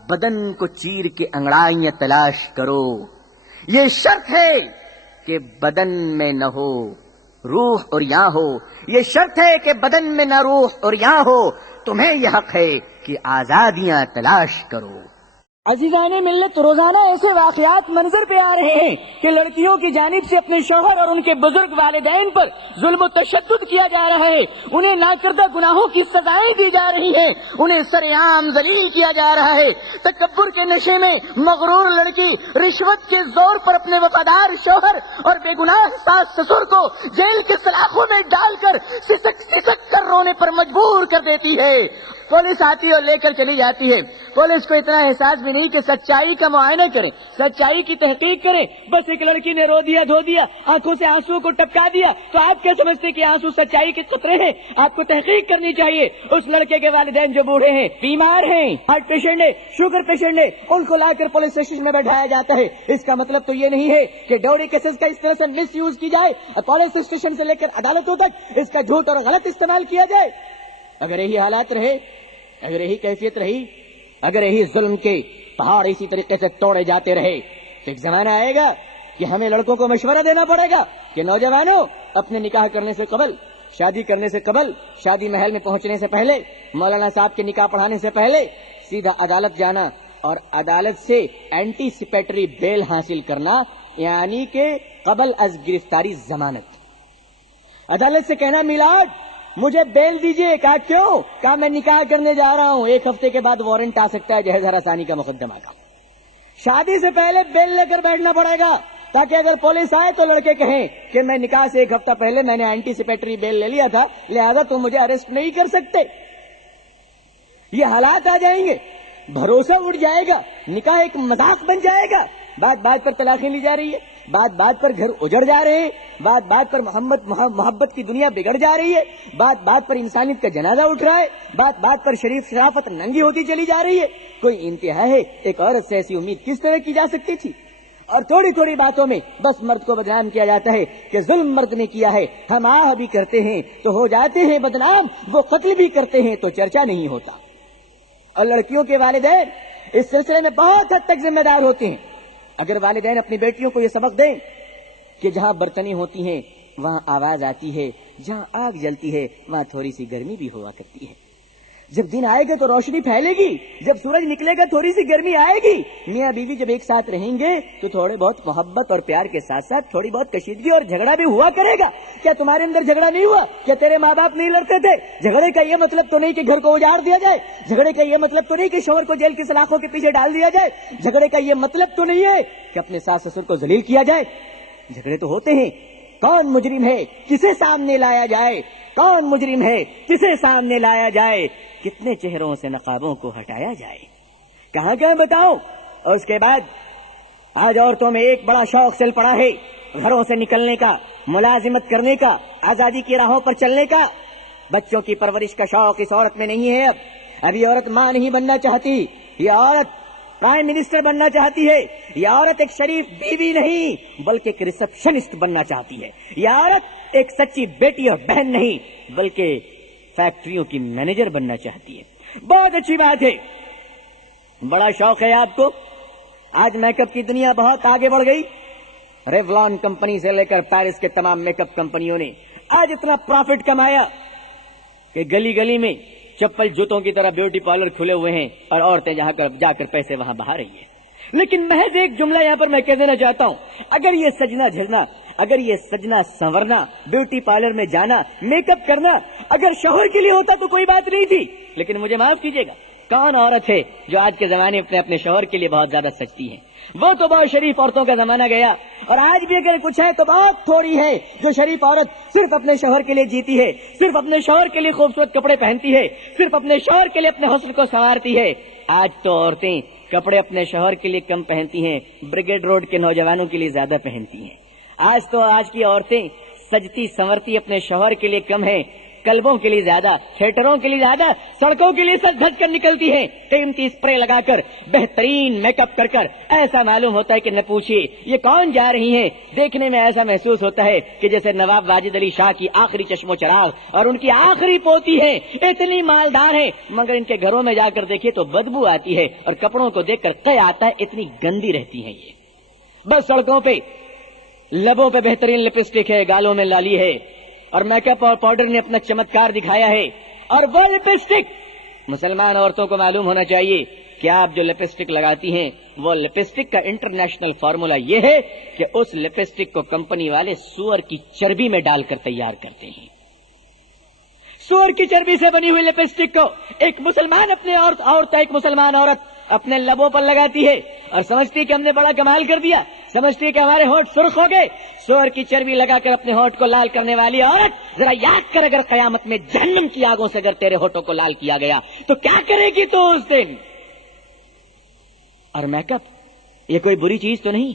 بدن کو چیر کے انگڑائیاں تلاش کرو, یہ شرط ہے کہ بدن میں نہ ہو روح اور یہاں ہو. یہ شرط ہے کہ بدن میں نہ روح اور یہاں ہو. تمہیں یہ حق ہے کہ آزادیاں تلاش کرو. عزیزان ملت, روزانہ ایسے واقعات منظر پہ آ رہے ہیں کہ لڑکیوں کی جانب سے اپنے شوہر اور ان کے بزرگ والدین پر ظلم و تشدد کیا جا رہا ہے. انہیں ناکردہ گناہوں کی سزائیں دی جا رہی ہیں, انہیں سر عام ذلیل کیا جا رہا ہے. تکبر کے نشے میں مغرور لڑکی رشوت کے زور پر اپنے وفادار شوہر اور بے گناہ ساس سسر کو جیل کے سلاخوں میں ڈال کر سسک سسک کر رونے پر مجبور کر دیتی ہے. پولیس آتی اور لے کر چلی جاتی ہے. پولیس کو اتنا احساس بھی نہیں کہ سچائی کا معائنہ کریں, سچائی کی تحقیق کریں. بس ایک لڑکی نے رو دیا, دھو دیا, آنکھوں سے آنسو کو ٹپکا دیا تو آپ کیا سمجھتے کہ آنسو سچائی کے قطرے ہیں؟ آپ کو تحقیق کرنی چاہیے. اس لڑکے کے والدین جو بوڑھے ہیں, بیمار ہیں, ہارٹ پیشنٹ ہے, شوگر پیشنٹ ہے, ان کو لا کر پولیس اسٹیشن میں بیٹھایا جاتا ہے. اس کا مطلب تو یہ نہیں ہے کہ ڈوری کیسز کا اس طرح سے مس یوز کی جائے اور پولیس اسٹیشن سے لے کر عدالتوں تک اس کا جھوٹ اور غلط استعمال کیا جائے. اگر یہی حالات رہے, اگر یہی کیفیت رہی, اگر یہی ظلم کے پہاڑ اسی طریقے سے توڑے جاتے رہے تو ایک زمانہ آئے گا کہ ہمیں لڑکوں کو مشورہ دینا پڑے گا کہ نوجوانوں, اپنے نکاح کرنے سے قبل, شادی کرنے سے قبل, شادی محل میں پہنچنے سے پہلے, مولانا صاحب کے نکاح پڑھانے سے پہلے سیدھا عدالت جانا اور عدالت سے اینٹیسپیٹری بیل حاصل کرنا, یعنی کہ قبل از گرفتاری ضمانت. عدالت سے کہنا میلاد مجھے بیل دیجئے. کہا کیوں؟ کہا میں نکاح کرنے جا رہا ہوں, 1 ہفتے کے بعد وارنٹ آ سکتا ہے جہیز ہراسانی کا مقدمہ کا. شادی سے پہلے بیل لے کر بیٹھنا پڑے گا تاکہ اگر پولیس آئے تو لڑکے کہیں کہ میں نکاح سے 1 ہفتہ پہلے میں نے اینٹیسپیٹری بیل لے لیا تھا, لہذا تم مجھے اریسٹ نہیں کر سکتے. یہ حالات آ جائیں گے, بھروسہ اٹھ جائے گا, نکاح ایک مذاق بن جائے گا. بات بات پر طلاقیں لی جا رہی ہے, بات بات پر گھر اجڑ جا رہے ہیں, بات بات پر محبت کی دنیا بگڑ جا رہی ہے, بات بات پر انسانیت کا جنازہ اٹھ رہا ہے, بات بات پر شریف شرافت ننگی ہوتی چلی جا رہی ہے. کوئی انتہا ہے؟ ایک عورت سے ایسی امید کس طرح کی جا سکتی تھی؟ اور تھوڑی تھوڑی باتوں میں بس مرد کو بدنام کیا جاتا ہے کہ ظلم مرد نے کیا ہے. ہم آہ بھی کرتے ہیں تو ہو جاتے ہیں بدنام, وہ قتل بھی کرتے ہیں تو چرچا نہیں ہوتا. اور لڑکیوں کے والدین اس سلسلے میں بہت حد تک ذمہ دار ہوتے ہیں. اگر والدین اپنی بیٹیوں کو یہ سبق دیں کہ جہاں برتنیں ہوتی ہیں وہاں آواز آتی ہے, جہاں آگ جلتی ہے وہاں تھوڑی سی گرمی بھی ہوا کرتی ہے. جب دن آئے گا تو روشنی پھیلے گی, جب سورج نکلے گا تھوڑی سی گرمی آئے گی. میاں بیوی جب ایک ساتھ رہیں گے تو تھوڑے بہت محبت اور پیار کے ساتھ ساتھ تھوڑی بہت کشیدگی اور جھگڑا بھی ہوا کرے گا. کیا تمہارے اندر جھگڑا نہیں ہوا؟ کیا تیرے ماں باپ نہیں لڑتے تھے؟ جھگڑے کا یہ مطلب تو نہیں کہ گھر کو اجاڑ دیا جائے, جھگڑے کا یہ مطلب تو نہیں کہ شوہر کو جیل کی سلاخوں کے پیچھے ڈال دیا جائے, جھگڑے کا یہ مطلب تو نہیں ہے کہ اپنے ساس سسر کو ذلیل کیا جائے. جھگڑے تو ہوتے ہیں کون مجرم ہے کسے سامنے لایا جائے، کون مجرم ہے کسے سامنے لایا جائے، کتنے چہروں سے نقابوں کو ہٹایا جائے، کہاں کہاں بتاؤ۔ اور اس کے بعد آج عورتوں میں ایک بڑا شوق چل پڑا ہے، گھروں سے نکلنے کا، ملازمت کرنے کا، آزادی کی راہوں پر چلنے کا۔ بچوں کی پرورش کا شوق اس عورت میں نہیں ہے۔ اب یہ عورت ماں نہیں بننا چاہتی، یہ عورت پرائم منسٹر بننا چاہتی ہے، یہ عورت ایک شریف بیوی نہیں بلکہ ایک ریسپشنسٹ بننا چاہتی ہے، یہ عورت ایک سچی بیٹی اور بہن نہیں بلکہ فیکٹریوں کی مینیجر بننا چاہتی ہے۔ بہت اچھی بات ہے، بڑا شوق ہے آپ کو۔ آج میک اپ کی دنیا بہت آگے بڑھ گئی، ریولان کمپنی سے لے کر پیرس کے تمام میک اپ کمپنیوں نے آج اتنا پروفٹ کمایا کہ گلی گلی میں چپل جوتوں کی طرح بیوٹی پارلر کھلے ہوئے ہیں اور عورتیں جا کر پیسے وہاں بہا رہی ہیں۔ لیکن محض ایک جملہ یہاں پر میں کہہ دینا چاہتا ہوں، اگر یہ سجنا جھرنا، اگر یہ سجنا سنورنا، بیوٹی پارلر میں جانا، میک اپ کرنا اگر شوہر کے لیے ہوتا تو کوئی بات نہیں تھی، لیکن مجھے معاف کیجیے گا، کون عورت ہے جو آج کے زمانے میں اپنے شوہر کے لیے بہت زیادہ سجتی ہے؟ وہ تو بہت شریف عورتوں کا زمانہ گیا، اور آج بھی اگر کچھ ہے تو بہت تھوڑی ہے جو شریف عورت صرف اپنے شوہر کے لیے جیتی ہے، صرف اپنے شوہر کے لیے خوبصورت کپڑے پہنتی ہے، صرف اپنے شوہر کے لیے اپنے حسن کو سنوارتی ہے۔ آج تو عورتیں کپڑے اپنے شوہر کے لیے کم پہنتی ہیں، بریگیڈ روڈ کے نوجوانوں کے لیے زیادہ پہنتی ہیں۔ آج کی عورتیں سجتی سنورتی اپنے شوہر کے لیے کم ہیں، کلبوں کے لیے زیادہ، تھیٹروں کے لیے زیادہ، سڑکوں کے لیے سج دھج کر نکلتی ہیں، قیمتی اسپرے لگا کر، بہترین میک اپ کر کر، ایسا معلوم ہوتا ہے کہ نہ پوچھیے یہ کون جا رہی ہیں۔ دیکھنے میں ایسا محسوس ہوتا ہے کہ جیسے نواب واجد علی شاہ کی آخری چشم و چراغ اور ان کی آخری پوتی ہے، اتنی مالدار ہیں، مگر ان کے گھروں میں جا کر دیکھیے تو بدبو آتی ہے اور کپڑوں کو دیکھ کر قے آتا ہے، اتنی گندی رہتی ہیں یہ۔ بس سڑکوں پہ لبوں پہ بہترین لپسٹک ہے، گالوں میں لالی ہے، اور میک اپ اور پاؤڈر نے اپنا چمتکار دکھایا ہے، اور وہ لپسٹک مسلمان عورتوں کو معلوم ہونا چاہیے کہ آپ جو لپسٹک لگاتی ہیں وہ لپسٹک کا انٹرنیشنل فارمولا یہ ہے کہ اس لپسٹک کو کمپنی والے سور کی چربی میں ڈال کر تیار کرتے ہیں۔ سور کی چربی سے بنی ہوئی لپسٹک کو ایک مسلمان ایک مسلمان عورت اپنے لبوں پر لگاتی ہے اور سمجھتی ہے کہ ہم نے بڑا کمال کر دیا، سمجھتی ہے کہ ہمارے ہونٹ سرخ ہو گئے۔ سور کی چربی لگا کر اپنے ہونٹ کو لال کرنے والی عورت، ذرا یاد کر اگر قیامت میں جہنم کی آگوں سے اگر تیرے ہونٹوں کو لال کیا گیا تو کیا کرے گی تو اس دن؟ اور میک اپ یہ کوئی بری چیز تو نہیں،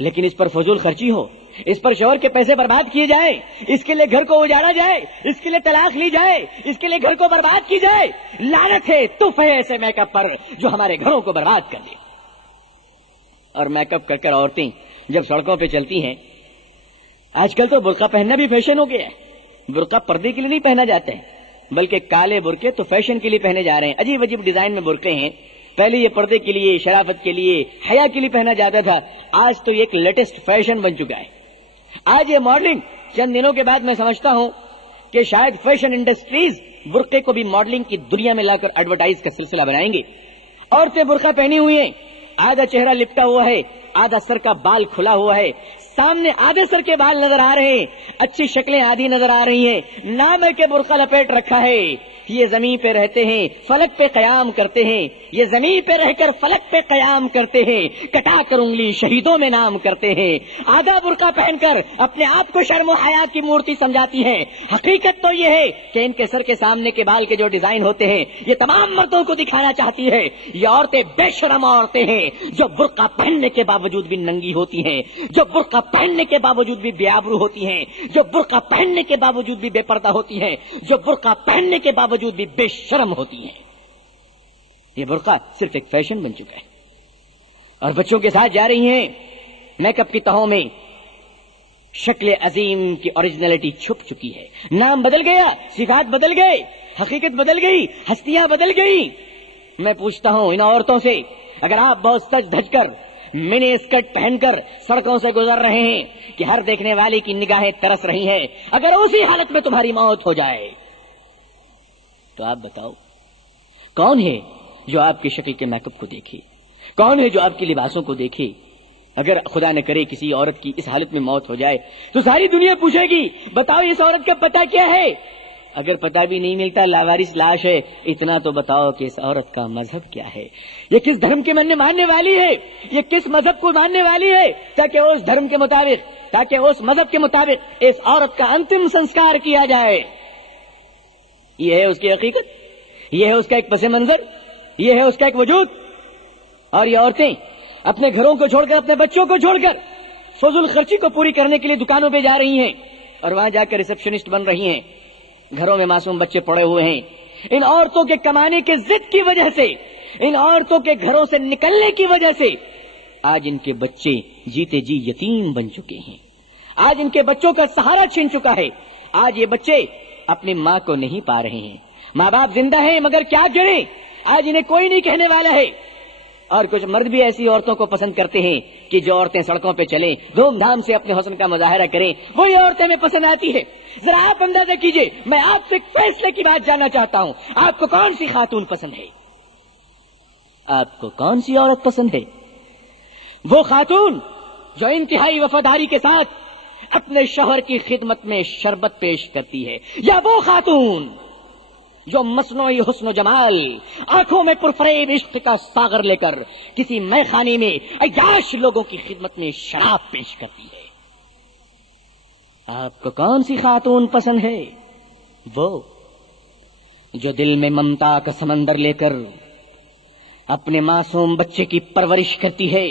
لیکن اس پر فضول خرچی ہو، اس پر شوہر کے پیسے برباد کیے جائے، اس کے لیے گھر کو اجاڑا جائے، اس کے لیے طلاق لی جائے، اس کے لیے گھر کو برباد کی جائے، لعنت ہے، تف ہے ایسے میک اپ پر جو ہمارے گھروں کو برباد کر دے۔ اور میک اپ کر کر عورتیں جب سڑکوں پہ چلتی ہیں، آج کل تو برقع پہننا بھی فیشن ہو گیا ہے۔ برقع پردے کے لیے نہیں پہنا جاتا ہے بلکہ کالے برقعے تو فیشن کے لیے پہنے جا رہے ہیں، عجیب عجیب ڈیزائن میں برقعے ہیں۔ پہلے یہ پردے کے لیے، شرافت کے لیے، حیا کے لیے پہنا جاتا تھا، آج تو یہ ایک لیٹسٹ فیشن بن چکا ہے۔ آج یہ ماڈلنگ چند دنوں کے بعد میں سمجھتا ہوں کہ شاید فیشن انڈسٹریز برقعے کو بھی ماڈلنگ کی دنیا میں لا کر ایڈورٹائز کا سلسلہ بنائیں گے۔ عورتیں برقع پہنی ہوئی ہیں، آدھا چہرہ لپٹا ہوا ہے، آدھا سر کا بال کھلا ہوا ہے، سامنے آدھے سر کے بال نظر آ رہے ہیں، اچھی شکلیں آدھی نظر آ رہی ہیں، نام ہے کہ برقع لپیٹ رکھا ہے۔ یہ زمین پہ رہتے ہیں، فلک پہ قیام کرتے ہیں، یہ زمین پہ رہ کر فلک پہ قیام کرتے ہیں، کٹا کر انگلی شہیدوں میں نام کرتے ہیں۔ آدھا برقع پہن کر اپنے آپ کو شرم و حیا کی مورتی سمجھاتی ہیں۔ حقیقت تو یہ ہے کہ ان کے سر کے سامنے کے بال کے جو ڈیزائن ہوتے ہیں یہ تمام مردوں کو دکھانا چاہتی ہے۔ یہ عورتیں بے شرم عورتیں ہیں جو برقع پہننے کے باوجود بھی ننگی ہوتی ہیں، جو برقع پہننے کے باوجود بھی بے آبرو ہوتی ہیں، جو برقع پہننے کے باوجود بھی بے پردہ ہوتی ہیں، جو برقع پہننے کے باوجود بھی بے شرم ہوتی ہیں۔ یہ برقع صرف ایک فیشن بن چکا ہے، اور بچوں کے ساتھ جا رہی ہیں میک اپ کی تہوں میں، شکل عظیم کی اوریجنلٹی چھپ چکی ہے، نام بدل گیا، صفات بدل گئے، حقیقت بدل گئی، ہستیاں بدل گئی۔ میں پوچھتا ہوں ان عورتوں سے، اگر آپ بہت سج دھج کر منی اسکرٹ پہن کر سڑکوں سے گزر رہے ہیں کہ ہر دیکھنے والے کی نگاہیں ترس رہی ہیں، اگر اسی حالت میں تمہاری موت ہو جائے تو آپ بتاؤ کون ہے جو آپ کی شکل کے میک اپ کو دیکھے، کون ہے جو آپ کے لباسوں کو دیکھے؟ اگر خدا نہ کرے کسی عورت کی اس حالت میں موت ہو جائے تو ساری دنیا پوچھے گی بتاؤ اس عورت کا پتہ کیا ہے؟ اگر پتہ بھی نہیں ملتا لاوارث لاش ہے، اتنا تو بتاؤ کہ اس عورت کا مذہب کیا ہے، یہ کس دھرم کے ماننے والی ہے، یہ کس مذہب کو ماننے والی ہے، تاکہ اس دھرم کے مطابق، تاکہ اس مذہب کے مطابق اس عورت کا انتم سنسکار کیا جائے۔ یہ ہے اس کی حقیقت، یہ ہے اس کا ایک پس منظر، یہ ہے اس کا ایک وجود۔ اور یہ عورتیں اپنے گھروں کو چھوڑ کر، اپنے بچوں کو چھوڑ کر فضول خرچی کو پوری کرنے کے لیے دکانوں پہ جا رہی ہیں اور وہاں جا کر ریسپشنسٹ بن رہی ہیں۔ گھروں میں معصوم بچے پڑے ہوئے ہیں۔ ان عورتوں کے کمانے کے ضد کی وجہ سے، ان عورتوں کے گھروں سے نکلنے کی وجہ سے آج ان کے بچے جیتے جی یتیم بن چکے ہیں، آج ان کے بچوں کا سہارا چھین چکا ہے۔ آج یہ بچے اپنی ماں کو نہیں پا رہے ہیں، ماں باپ زندہ ہیں مگر کیا کریں، آج انہیں کوئی نہیں کہنے والا ہے۔ اور کچھ مرد بھی ایسی عورتوں کو پسند کرتے ہیں کہ جو عورتیں سڑکوں پہ چلیں، دھوم دھام سے اپنے حسن کا مظاہرہ کریں، وہی عورتیں میں پسند آتی ہے۔ ذرا آپ اندازہ کیجئے، میں آپ سے ایک فیصلے کی بات جاننا چاہتا ہوں، آپ کو کون سی خاتون پسند ہے؟ آپ کو کون سی عورت پسند ہے؟ وہ خاتون جو انتہائی وفاداری کے ساتھ اپنے شوہر کی خدمت میں شربت پیش کرتی ہے، یا وہ خاتون جو مصنوعی حسن و جمال، آنکھوں میں پرفریب عشق کا ساغر لے کر کسی مے خانے میں عیاش لوگوں کی خدمت میں شراب پیش کرتی ہے؟ آپ کو کون سی خاتون پسند ہے؟ وہ جو دل میں ممتا کا سمندر لے کر اپنے معصوم بچے کی پرورش کرتی ہے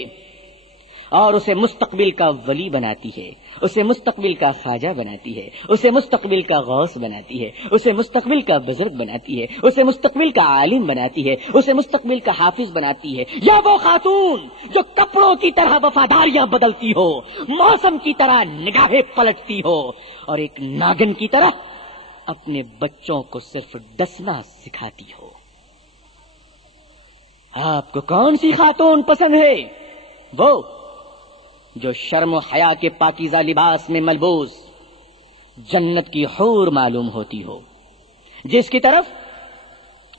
اور اسے مستقبل کا ولی بناتی ہے، اسے مستقبل کا خواجہ بناتی ہے، اسے مستقبل کا غوث بناتی ہے، اسے مستقبل کا بزرگ بناتی ہے، اسے مستقبل کا عالم بناتی ہے، اسے مستقبل کا حافظ بناتی ہے؟ یا وہ خاتون جو کپڑوں کی طرح وفاداریاں بدلتی ہو، موسم کی طرح نگاہیں پلٹتی ہو اور ایک ناگن کی طرح اپنے بچوں کو صرف ڈسنا سکھاتی ہو؟ آپ کو کون سی خاتون پسند ہے؟ وہ جو شرم و حیا کے پاکیزہ لباس میں ملبوس جنت کی حور معلوم ہوتی ہو، جس کی طرف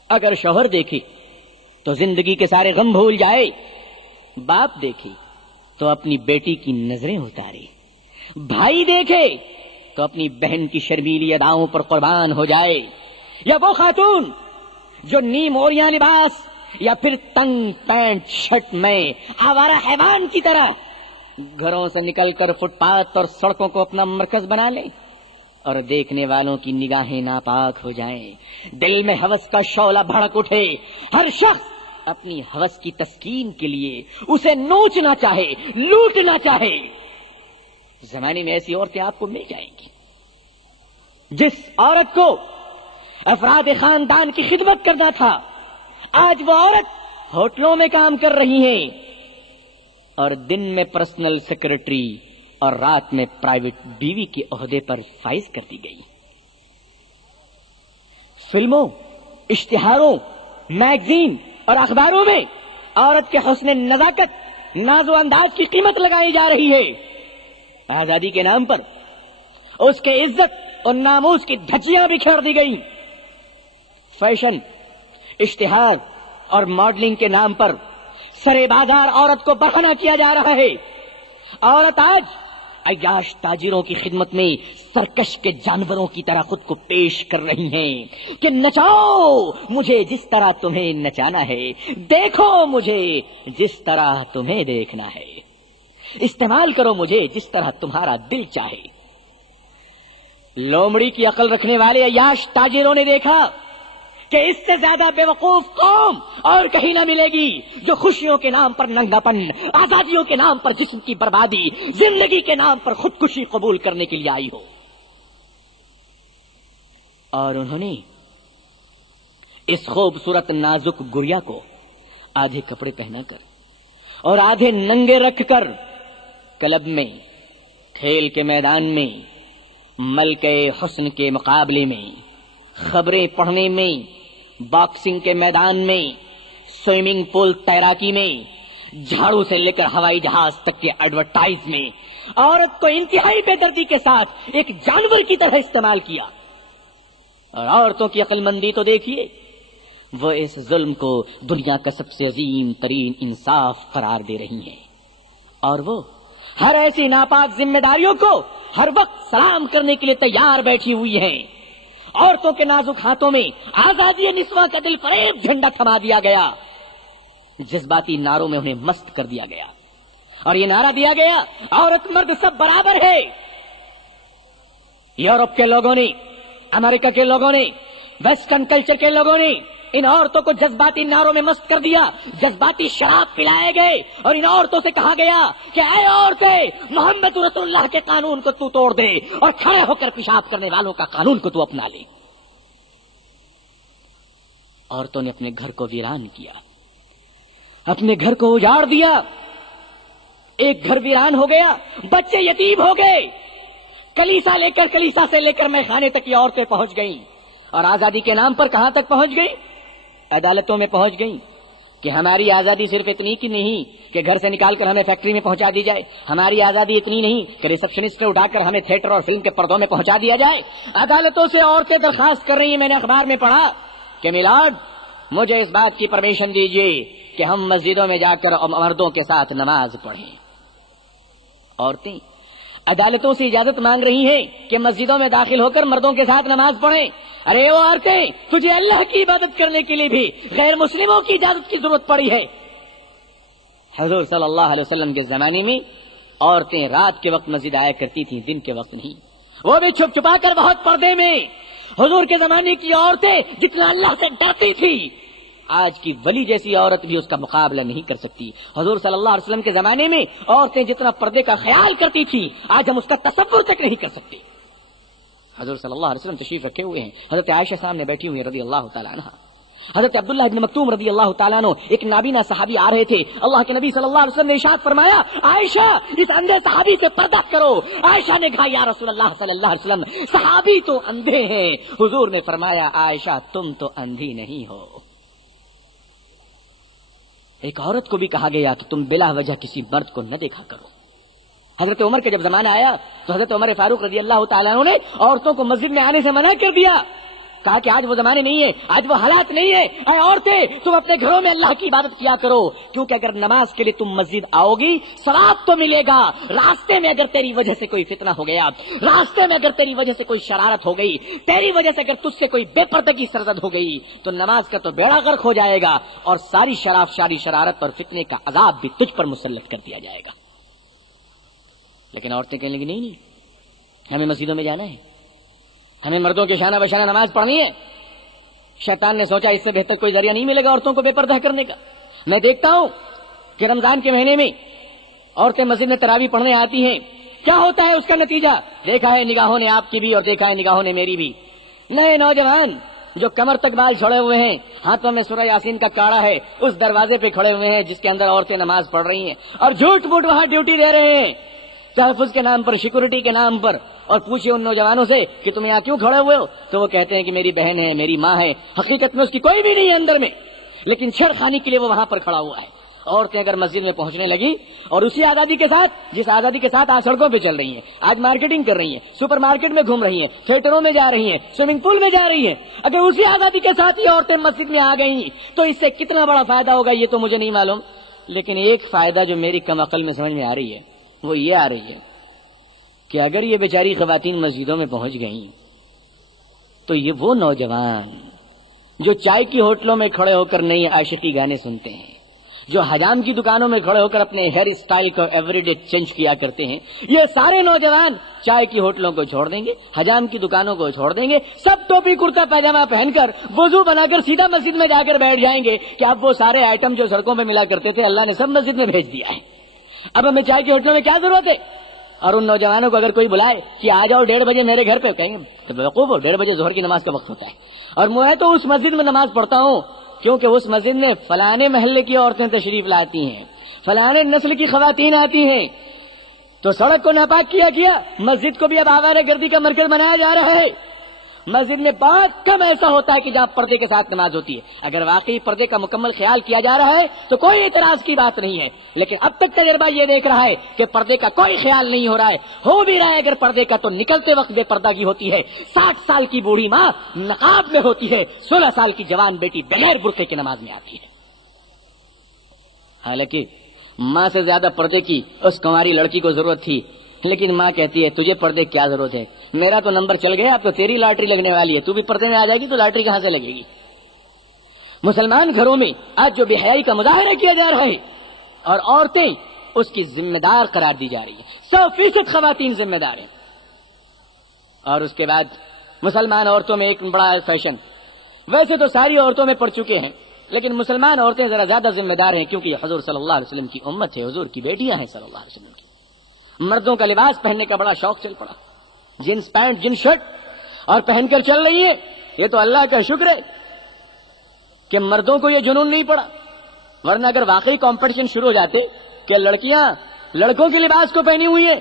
اگر شوہر دیکھے تو زندگی کے سارے غم بھول جائے، باپ دیکھے تو اپنی بیٹی کی نظریں اتارے، بھائی دیکھے تو اپنی بہن کی شرمیلی اداؤں پر قربان ہو جائے؟ یا وہ خاتون جو نیم اوریاں لباس یا پھر تنگ پینٹ شرٹ میں آوارہ حیوان کی طرح گھروں سے نکل کر فٹ پاتھ اور سڑکوں کو اپنا مرکز بنا لے اور دیکھنے والوں کی نگاہیں ناپاک ہو جائیں، دل میں ہوس کا شعلہ بھڑک اٹھے، ہر شخص اپنی ہوس کی تسکین کے لیے اسے نوچنا چاہے، لوٹنا چاہے؟ زمانے میں ایسی عورتیں آپ کو مل جائیں گی۔ جس عورت کو افراد خاندان کی خدمت کرنا تھا، آج وہ عورت ہوٹلوں میں کام کر رہی ہیں اور دن میں پرسنل سیکرٹری اور رات میں پرائیویٹ بیوی کے عہدے پر فائز کر دی گئی۔ فلموں، اشتہاروں، میگزین اور اخباروں میں عورت کے حسن نزاکت، ناز و انداز کی قیمت لگائی جا رہی ہے۔ آزادی کے نام پر اس کے عزت اور ناموس کی دھجیاں بکھیر دی گئی۔ فیشن، اشتہار اور ماڈلنگ کے نام پر سرے بازار عورت کو برہنہ کیا جا رہا ہے۔ عورت آج عیاش تاجروں کی خدمت میں سرکش کے جانوروں کی طرح خود کو پیش کر رہی ہیں کہ نچاؤ مجھے جس طرح تمہیں نچانا ہے، دیکھو مجھے جس طرح تمہیں دیکھنا ہے، استعمال کرو مجھے جس طرح تمہارا دل چاہے۔ لومڑی کی عقل رکھنے والے عیاش تاجروں نے دیکھا کہ اس سے زیادہ بے وقوف قوم اور کہیں نہ ملے گی جو خوشیوں کے نام پر ننگا پن، آزادیوں کے نام پر جسم کی بربادی، زندگی کے نام پر خودکشی قبول کرنے کے لیے آئی ہو۔ اور انہوں نے اس خوبصورت نازک گڑیا کو آدھے کپڑے پہنا کر اور آدھے ننگے رکھ کر کلب میں، کھیل کے میدان میں، ملکہ حسن کے مقابلے میں، خبریں پڑھنے میں، باکسنگ کے میدان میں، سوئمنگ پول تیراکی میں، جھاڑو سے لے کر ہوائی جہاز تک کے ایڈورٹائز میں عورت کو انتہائی بے دردی کے ساتھ ایک جانور کی طرح استعمال کیا۔ اور عورتوں کی عقل مندی تو دیکھیے، وہ اس ظلم کو دنیا کا سب سے عظیم ترین انصاف قرار دے رہی ہیں، اور وہ ہر ایسی ناپاک ذمہ داریوں کو ہر وقت سلام کرنے کے لیے تیار بیٹھی ہوئی ہیں۔ عورتوں کے نازک ہاتھوں میں آزادی نسواں کا دل فریب جھنڈا تھما دیا گیا، جذباتی نعروں میں انہیں مست کر دیا گیا، اور یہ نعرہ دیا گیا عورت مرد سب برابر ہے۔ یورپ کے لوگوں نے، امریکہ کے لوگوں نے، ویسٹرن کلچر کے لوگوں نے ان عورتوں کو جذباتی نعروں میں مست کر دیا، جذباتی شراب پلائے گئے، اور ان عورتوں سے کہا گیا کہ اے عورتیں، محمد رسول اللہ کے قانون کو تو توڑ دے اور کھڑے ہو کر پیشاب کرنے والوں کا قانون کو تو اپنا لے۔ عورتوں نے اپنے گھر کو ویران کیا، اپنے گھر کو اجاڑ دیا، ایک گھر ویران ہو گیا، بچے یتیم ہو گئے، کلیسا سے لے کر میخانے تک یہ عورتیں پہنچ گئیں، اور آزادی کے نام پر کہاں تک پہنچ گئیں؟ عدالتوں میں پہنچ گئیں کہ ہماری آزادی صرف اتنی کی نہیں کہ گھر سے نکال کر ہمیں فیکٹری میں پہنچا دی جائے، ہماری آزادی اتنی نہیں کہ ریسپشنسٹ سے اٹھا کر ہمیں تھیٹر اور فلم کے پردوں میں پہنچا دیا جائے۔ عدالتوں سے عورتیں درخواست کر رہی ہیں، میں نے اخبار میں پڑھا کہ میلاد مجھے اس بات کی پرمیشن دیجیے کہ ہم مسجدوں میں جا کر مردوں کے ساتھ نماز پڑھیں۔ عورتیں عدالتوں سے اجازت مانگ رہی ہیں کہ مسجدوں میں داخل ہو کر مردوں کے ساتھ نماز پڑھیں۔ ارے وہ عورتیں، تجھے اللہ کی عبادت کرنے کے لیے بھی غیر مسلموں کی اجازت کی ضرورت پڑی ہے۔ حضور صلی اللہ علیہ وسلم کے زمانے میں عورتیں رات کے وقت مسجد آیا کرتی تھیں، دن کے وقت نہیں، وہ بھی چھپ چھپا کر بہت پردے میں۔ حضور کے زمانے کی عورتیں جتنا اللہ سے ڈرتی تھی، آج کی ولی جیسی عورت بھی اس کا مقابلہ نہیں کر سکتی۔ حضور صلی اللہ علیہ وسلم کے زمانے میں عورتیں جتنا پردے کا خیال کرتی تھی، آج ہم اس کا تصور تک نہیں کر سکتے۔ حضور صلی اللہ علیہ وسلم تشریف رکھے ہوئے ہیں، حضرت عائشہ سامنے بیٹھی ہوئی رضی اللہ تعالیٰ عنہ، حضرت عبداللہ ابن مکتوم رضی اللہ تعالیٰ عنہ ایک نابینا صحابی آ رہے تھے، اللہ کے نبی صلی اللہ علیہ وسلم نے ارشاد فرمایا عائشہ اس اندھے صحابی سے پردہ کرو۔ عائشہ نے کہا یا رسول اللہ صلی اللہ علیہ وسلم صحابی تو اندھے ہیں۔ حضور نے فرمایا عائشہ تم تو اندھی نہیں ہو۔ ایک عورت کو بھی کہا گیا کہ تم بلا وجہ کسی مرد کو نہ دیکھا کرو۔ حضرت عمر کا جب زمانہ آیا تو حضرت عمر فاروق رضی اللہ تعالیٰ عنہ نے عورتوں کو مسجد میں آنے سے منع کر دیا، کہا کہ آج وہ زمانے نہیں ہے، آج وہ حالات نہیں ہے، اے عورتیں تم اپنے گھروں میں اللہ کی عبادت کیا کرو، کیونکہ اگر نماز کے لیے تم مسجد آؤ گی ثواب تو ملے گا، راستے میں اگر تیری وجہ سے کوئی فتنہ ہو گیا، راستے میں اگر تیری وجہ سے کوئی شرارت ہو گئی، تیری وجہ سے اگر تجھ سے کوئی بے پردگی سرزد ہو گئی تو نماز کا تو بیڑا غرق ہو جائے گا، اور ساری شرارت اور فتنے کا عذاب بھی تجھ پر مسلط کر دیا جائے گا۔ لیکن عورتیں کہنے لگی نہیں ہمیں مسجدوں میں جانا ہے، ہمیں مردوں کے شانہ بشانہ نماز پڑھنی ہے۔ شیطان نے سوچا اس سے بہتر کوئی ذریعہ نہیں ملے گا عورتوں کو بے پردہ کرنے کا۔ میں دیکھتا ہوں کہ رمضان کے مہینے میں عورتیں مسجد میں تراویح پڑھنے آتی ہیں، کیا ہوتا ہے اس کا نتیجہ؟ دیکھا ہے نگاہوں نے آپ کی بھی اور دیکھا ہے نگاہوں نے میری بھی، نئے نوجوان جو کمر تک بال چھوڑے ہوئے ہیں، ہاتھوں میں سورہ یاسین کا کاڑا ہے، اس دروازے پہ کھڑے ہوئے ہیں جس کے اندر عورتیں نماز پڑھ رہی ہیں، اور جھوٹ موٹ وہاں ڈیوٹی دے رہے ہیں تحفظ کے نام پر، سیکورٹی کے نام پر۔ اور پوچھئے ان نوجوانوں سے کہ تم یہاں کیوں کھڑے ہوئے ہو، تو وہ کہتے ہیں کہ میری بہن ہے، میری ماں ہے، حقیقت میں اس کی کوئی بھی نہیں ہے اندر میں، لیکن چھڑ خانی کے لیے وہ وہاں پر کھڑا ہوا ہے۔ عورتیں اگر مسجد میں پہنچنے لگی اور اسی آزادی کے ساتھ جس آزادی کے ساتھ آج سڑکوں پہ چل رہی ہیں، آج مارکیٹنگ کر رہی ہیں، سپر مارکیٹ میں گھوم رہی ہیں، تھیٹروں میں جا رہی ہیں، سوئمنگ پول میں جا رہی ہیں، اگر اسی آزادی کے ساتھ یہ عورتیں مسجد میں آ گئی تو اس سے کتنا بڑا فائدہ ہوگا یہ تو مجھے نہیں معلوم، لیکن ایک فائدہ جو میری کم عقل میں سمجھ میں آ رہی ہے وہ یہ آ رہی ہے کہ اگر یہ بیچاری خواتین مسجدوں میں پہنچ گئیں تو یہ وہ نوجوان جو چائے کی ہوٹلوں میں کھڑے ہو کر نئی عاشقی گانے سنتے ہیں، جو حجام کی دکانوں میں کھڑے ہو کر اپنے ہیئر اسٹائل کو ایوری ڈے چینج کیا کرتے ہیں، یہ سارے نوجوان چائے کی ہوٹلوں کو چھوڑ دیں گے، حجام کی دکانوں کو چھوڑ دیں گے، سب ٹوپی کرتا پیجامہ پہن کر وضو بنا کر سیدھا مسجد میں جا کر بیٹھ جائیں گے کہ اب وہ سارے آئٹم جو سڑکوں پہ ملا کرتے تھے اللہ نے سب مسجد میں بھیج دیا ہے، اب ہمیں چائے کی ہوٹلوں میں کیا ضرورت ہے۔ اور ان نوجوانوں کو اگر کوئی بلائے کہ آ جاؤ 1:30 بجے میرے گھر پہ، کہیں گے تو بیوقوف ہو، 1:30 بجے ظہر کی نماز کا وقت ہوتا ہے، اور میں تو اس مسجد میں نماز پڑھتا ہوں کیونکہ اس مسجد میں فلانے محلے کی عورتیں تشریف لاتی ہیں، فلانے نسل کی خواتین آتی ہیں، تو سڑک کو ناپاک کیا گیا، مسجد کو بھی اب آوارہ گردی کا مرکز بنایا جا رہا ہے۔ مسجد میں بہت کم ایسا ہوتا ہے کہ جہاں پردے کے ساتھ نماز ہوتی ہے، اگر واقعی پردے کا مکمل خیال کیا جا رہا ہے تو کوئی اعتراض کی بات نہیں ہے، لیکن اب تک تجربہ یہ دیکھ رہا ہے کہ پردے کا کوئی خیال نہیں ہو رہا ہے، ہو بھی رہا ہے اگر پردے کا تو نکلتے وقت بے پردہ کی ہوتی ہے، 60 سال کی بوڑھی ماں نقاب میں ہوتی ہے، 16 سال کی جوان بیٹی بغیر برقعے کی نماز میں آتی ہے۔ حالانکہ ماں سے زیادہ پردے کی اس کنواری لڑکی کو ضرورت تھی لیکن ماں کہتی ہے تجھے پردے کی کیا ضرورت ہے، میرا تو نمبر چل گیا، اب تو تیری لاٹری لگنے والی ہے، تو بھی پردے میں آ جائے گی تو لاٹری کہاں سے لگے گی۔ مسلمان گھروں میں آج جو بے حیائی کا مظاہرہ کیا جا رہا ہے اور عورتیں اس کی ذمہ دار قرار دی جا رہی ہیں، 100% خواتین ذمہ دار ہیں۔ اور اس کے بعد مسلمان عورتوں میں ایک بڑا فیشن، ویسے تو ساری عورتوں میں پڑ چکے ہیں لیکن مسلمان عورتیں ذرا زیادہ ذمہ دار ہیں، کیونکہ یہ حضور صلی اللہ علیہ وسلم کی امت ہے، حضور کی بیٹیاں ہیں صلی اللہ علیہ وسلم کی۔ مردوں کا لباس پہننے کا بڑا شوق چل پڑا، جینس پینٹ جینس شرٹ اور پہن کر چل رہی ہیں، یہ تو اللہ کا شکر ہے کہ مردوں کو یہ جنون نہیں پڑا، ورنہ اگر واقعی کمپٹیشن شروع ہو جاتے کہ لڑکیاں لڑکوں کے لباس کو پہنی ہوئی ہیں،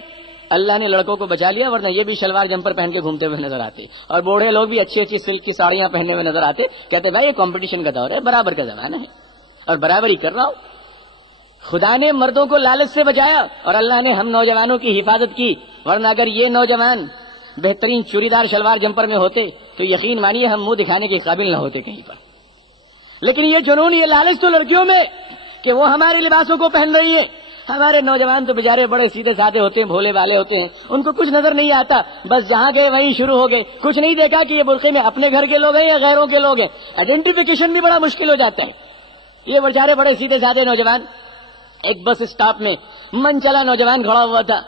اللہ نے لڑکوں کو بچا لیا، ورنہ یہ بھی شلوار جمپر پہن کے گھومتے ہوئے نظر آتے، اور بوڑھے لوگ بھی اچھی اچھی سلک کی ساڑیاں پہننے ہوئے نظر آتے، کہتے بھائی یہ کمپٹیشن کا دور ہے، برابر کا زمانہ ہے اور برابری کر رہا ہو۔ خدا نے مردوں کو لالچ سے بچایا اور اللہ نے ہم نوجوانوں کی حفاظت کی، ورنہ اگر یہ نوجوان بہترین چوڑی دار شلوار جمپر میں ہوتے تو یقین مانیے ہم منہ دکھانے کے قابل نہ ہوتے کہیں پر۔ لیکن یہ جنون، یہ لالچ تو لڑکیوں میں کہ وہ ہمارے لباسوں کو پہن رہی ہیں۔ ہمارے نوجوان تو بیچارے بڑے سیدھے سادے ہوتے ہیں، بھولے والے ہوتے ہیں، ان کو کچھ نظر نہیں آتا، بس جہاں گئے وہیں شروع ہو گئے، کچھ نہیں دیکھا کہ یہ برقعے میں اپنے گھر کے لوگ ہیں یا غیروں کے لوگ ہیں، آئیڈینٹیفیکیشن بھی بڑا مشکل ہو جاتا ہے۔ یہ بیچارے بڑے سیدھے سادے نوجوان، ایک بس اسٹاپ میں من چلا نوجوان کھڑا ہوا تھا،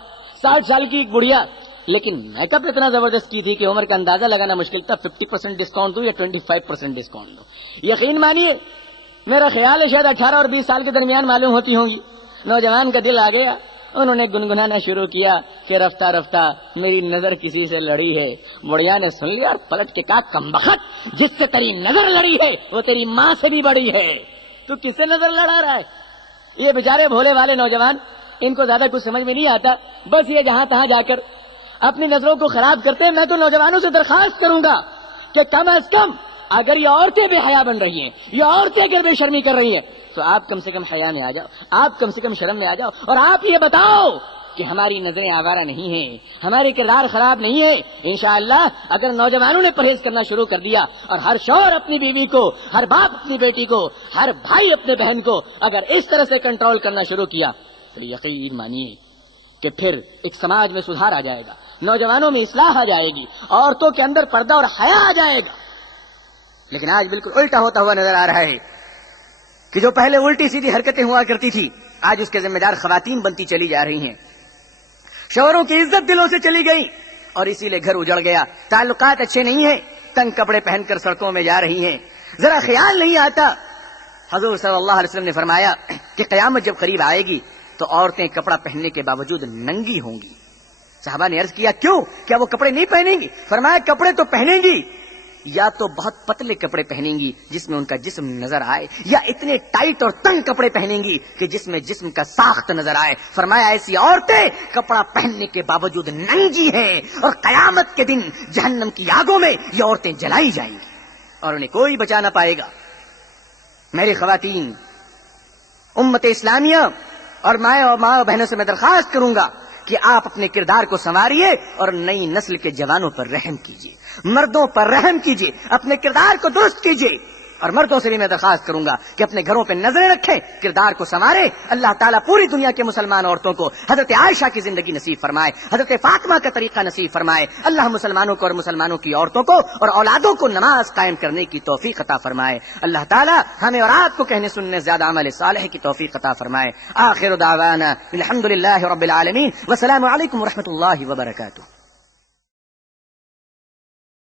60 سال کی ایک بڑھیا، لیکن میک اپ اتنا زبردست کی تھی کہ عمر کا اندازہ لگانا مشکل تھا، 50% ڈسکاؤنٹ دوں یا 25% ڈسکاؤنٹ دوں۔ یقین مانیے میرا خیال ہے شاید 18 اور 20 سال کے درمیان معلوم ہوتی ہوں گی۔ نوجوان کا دل آ گیا، انہوں نے گنگنانا شروع کیا کہ رفتہ رفتہ میری نظر کسی سے لڑی ہے۔ بڑھیا نے سن لیا اور پلٹ کے کہا کمبخت، جس سے تیری نظر لڑی ہے وہ تیری ماں سے بھی بڑی ہے، تو کس سے نظر لڑا رہا ہے؟ یہ بیچارے بھولے والے نوجوان، ان کو زیادہ کچھ سمجھ میں نہیں آتا، بس یہ جہاں تہاں جا کر اپنی نظروں کو خراب کرتے ہیں۔ میں تو نوجوانوں سے درخواست کروں گا کہ کم از کم اگر یہ عورتیں بے حیا بن رہی ہیں، یہ عورتیں اگر بے شرمی کر رہی ہیں، تو آپ کم سے کم حیا میں آ جاؤ، آپ کم سے کم شرم میں آ جاؤ، اور آپ یہ بتاؤ کہ ہماری نظریں آوارہ نہیں ہیں، ہمارے کردار خراب نہیں ہے۔ انشاءاللہ اگر نوجوانوں نے پرہیز کرنا شروع کر دیا اور ہر شوہر اپنی بیوی کو، ہر باپ اپنی بیٹی کو، ہر بھائی اپنے بہن کو اگر اس طرح سے کنٹرول کرنا شروع کیا تو یقین مانیے کہ پھر ایک سماج میں سدھار آ جائے گا، نوجوانوں میں اصلاح آ جائے گی، عورتوں کے اندر پردہ اور حیا آ جائے گا۔ لیکن آج بالکل الٹا ہوتا ہوا نظر آ رہا ہے کہ جو پہلے الٹی سیدھی حرکتیں ہوا کرتی تھی آج اس کے ذمہ دار خواتین بنتی چلی جا رہی ہیں، شوہروں کی عزت دلوں سے چلی گئی اور اسی لیے گھر اجڑ گیا، تعلقات اچھے نہیں ہیں، تنگ کپڑے پہن کر سڑکوں میں جا رہی ہیں، ذرا خیال نہیں آتا۔ حضور صلی اللہ علیہ وسلم نے فرمایا کہ قیامت جب قریب آئے گی تو عورتیں کپڑا پہننے کے باوجود ننگی ہوں گی۔ صحابہ نے عرض کیا کیوں، کیا وہ کپڑے نہیں پہنیں گی؟ فرمایا کپڑے تو پہنیں گی، یا تو بہت پتلے کپڑے پہنیں گی جس میں ان کا جسم نظر آئے، یا اتنے ٹائٹ اور تنگ کپڑے پہنیں گی کہ جس میں جسم کا ساخت نظر آئے۔ فرمایا ایسی عورتیں کپڑا پہننے کے باوجود ننگی ہیں اور قیامت کے دن جہنم کی آگوں میں یہ عورتیں جلائی جائیں گی اور انہیں کوئی بچا نہ پائے گا۔ میری خواتین، امت اسلامیہ اور ماں بہنوں سے میں درخواست کروں گا کہ آپ اپنے کردار کو سنواریے اور نئی نسل کے جوانوں پر رحم کیجیے، مردوں پر رحم کیجیے، اپنے کردار کو درست کیجیے۔ اور مردوں سے بھی میں درخواست کروں گا کہ اپنے گھروں پہ نظریں رکھیں، کردار کو سنوارے۔ اللہ تعالیٰ پوری دنیا کے مسلمان عورتوں کو حضرت عائشہ کی زندگی نصیب فرمائے، حضرت فاطمہ کا طریقہ نصیب فرمائے۔ اللہ مسلمانوں کو اور مسلمانوں کی عورتوں کو اور اولادوں کو نماز قائم کرنے کی توفیق عطا فرمائے۔ اللہ تعالیٰ ہمیں اور آپ کو کہنے سننے زیادہ عمل صالح کی توفیق عطا فرمائے۔ آخر دعوانا الحمدللہ رب العالمین، والسلام علیکم ورحمۃ اللہ وبرکاتہ۔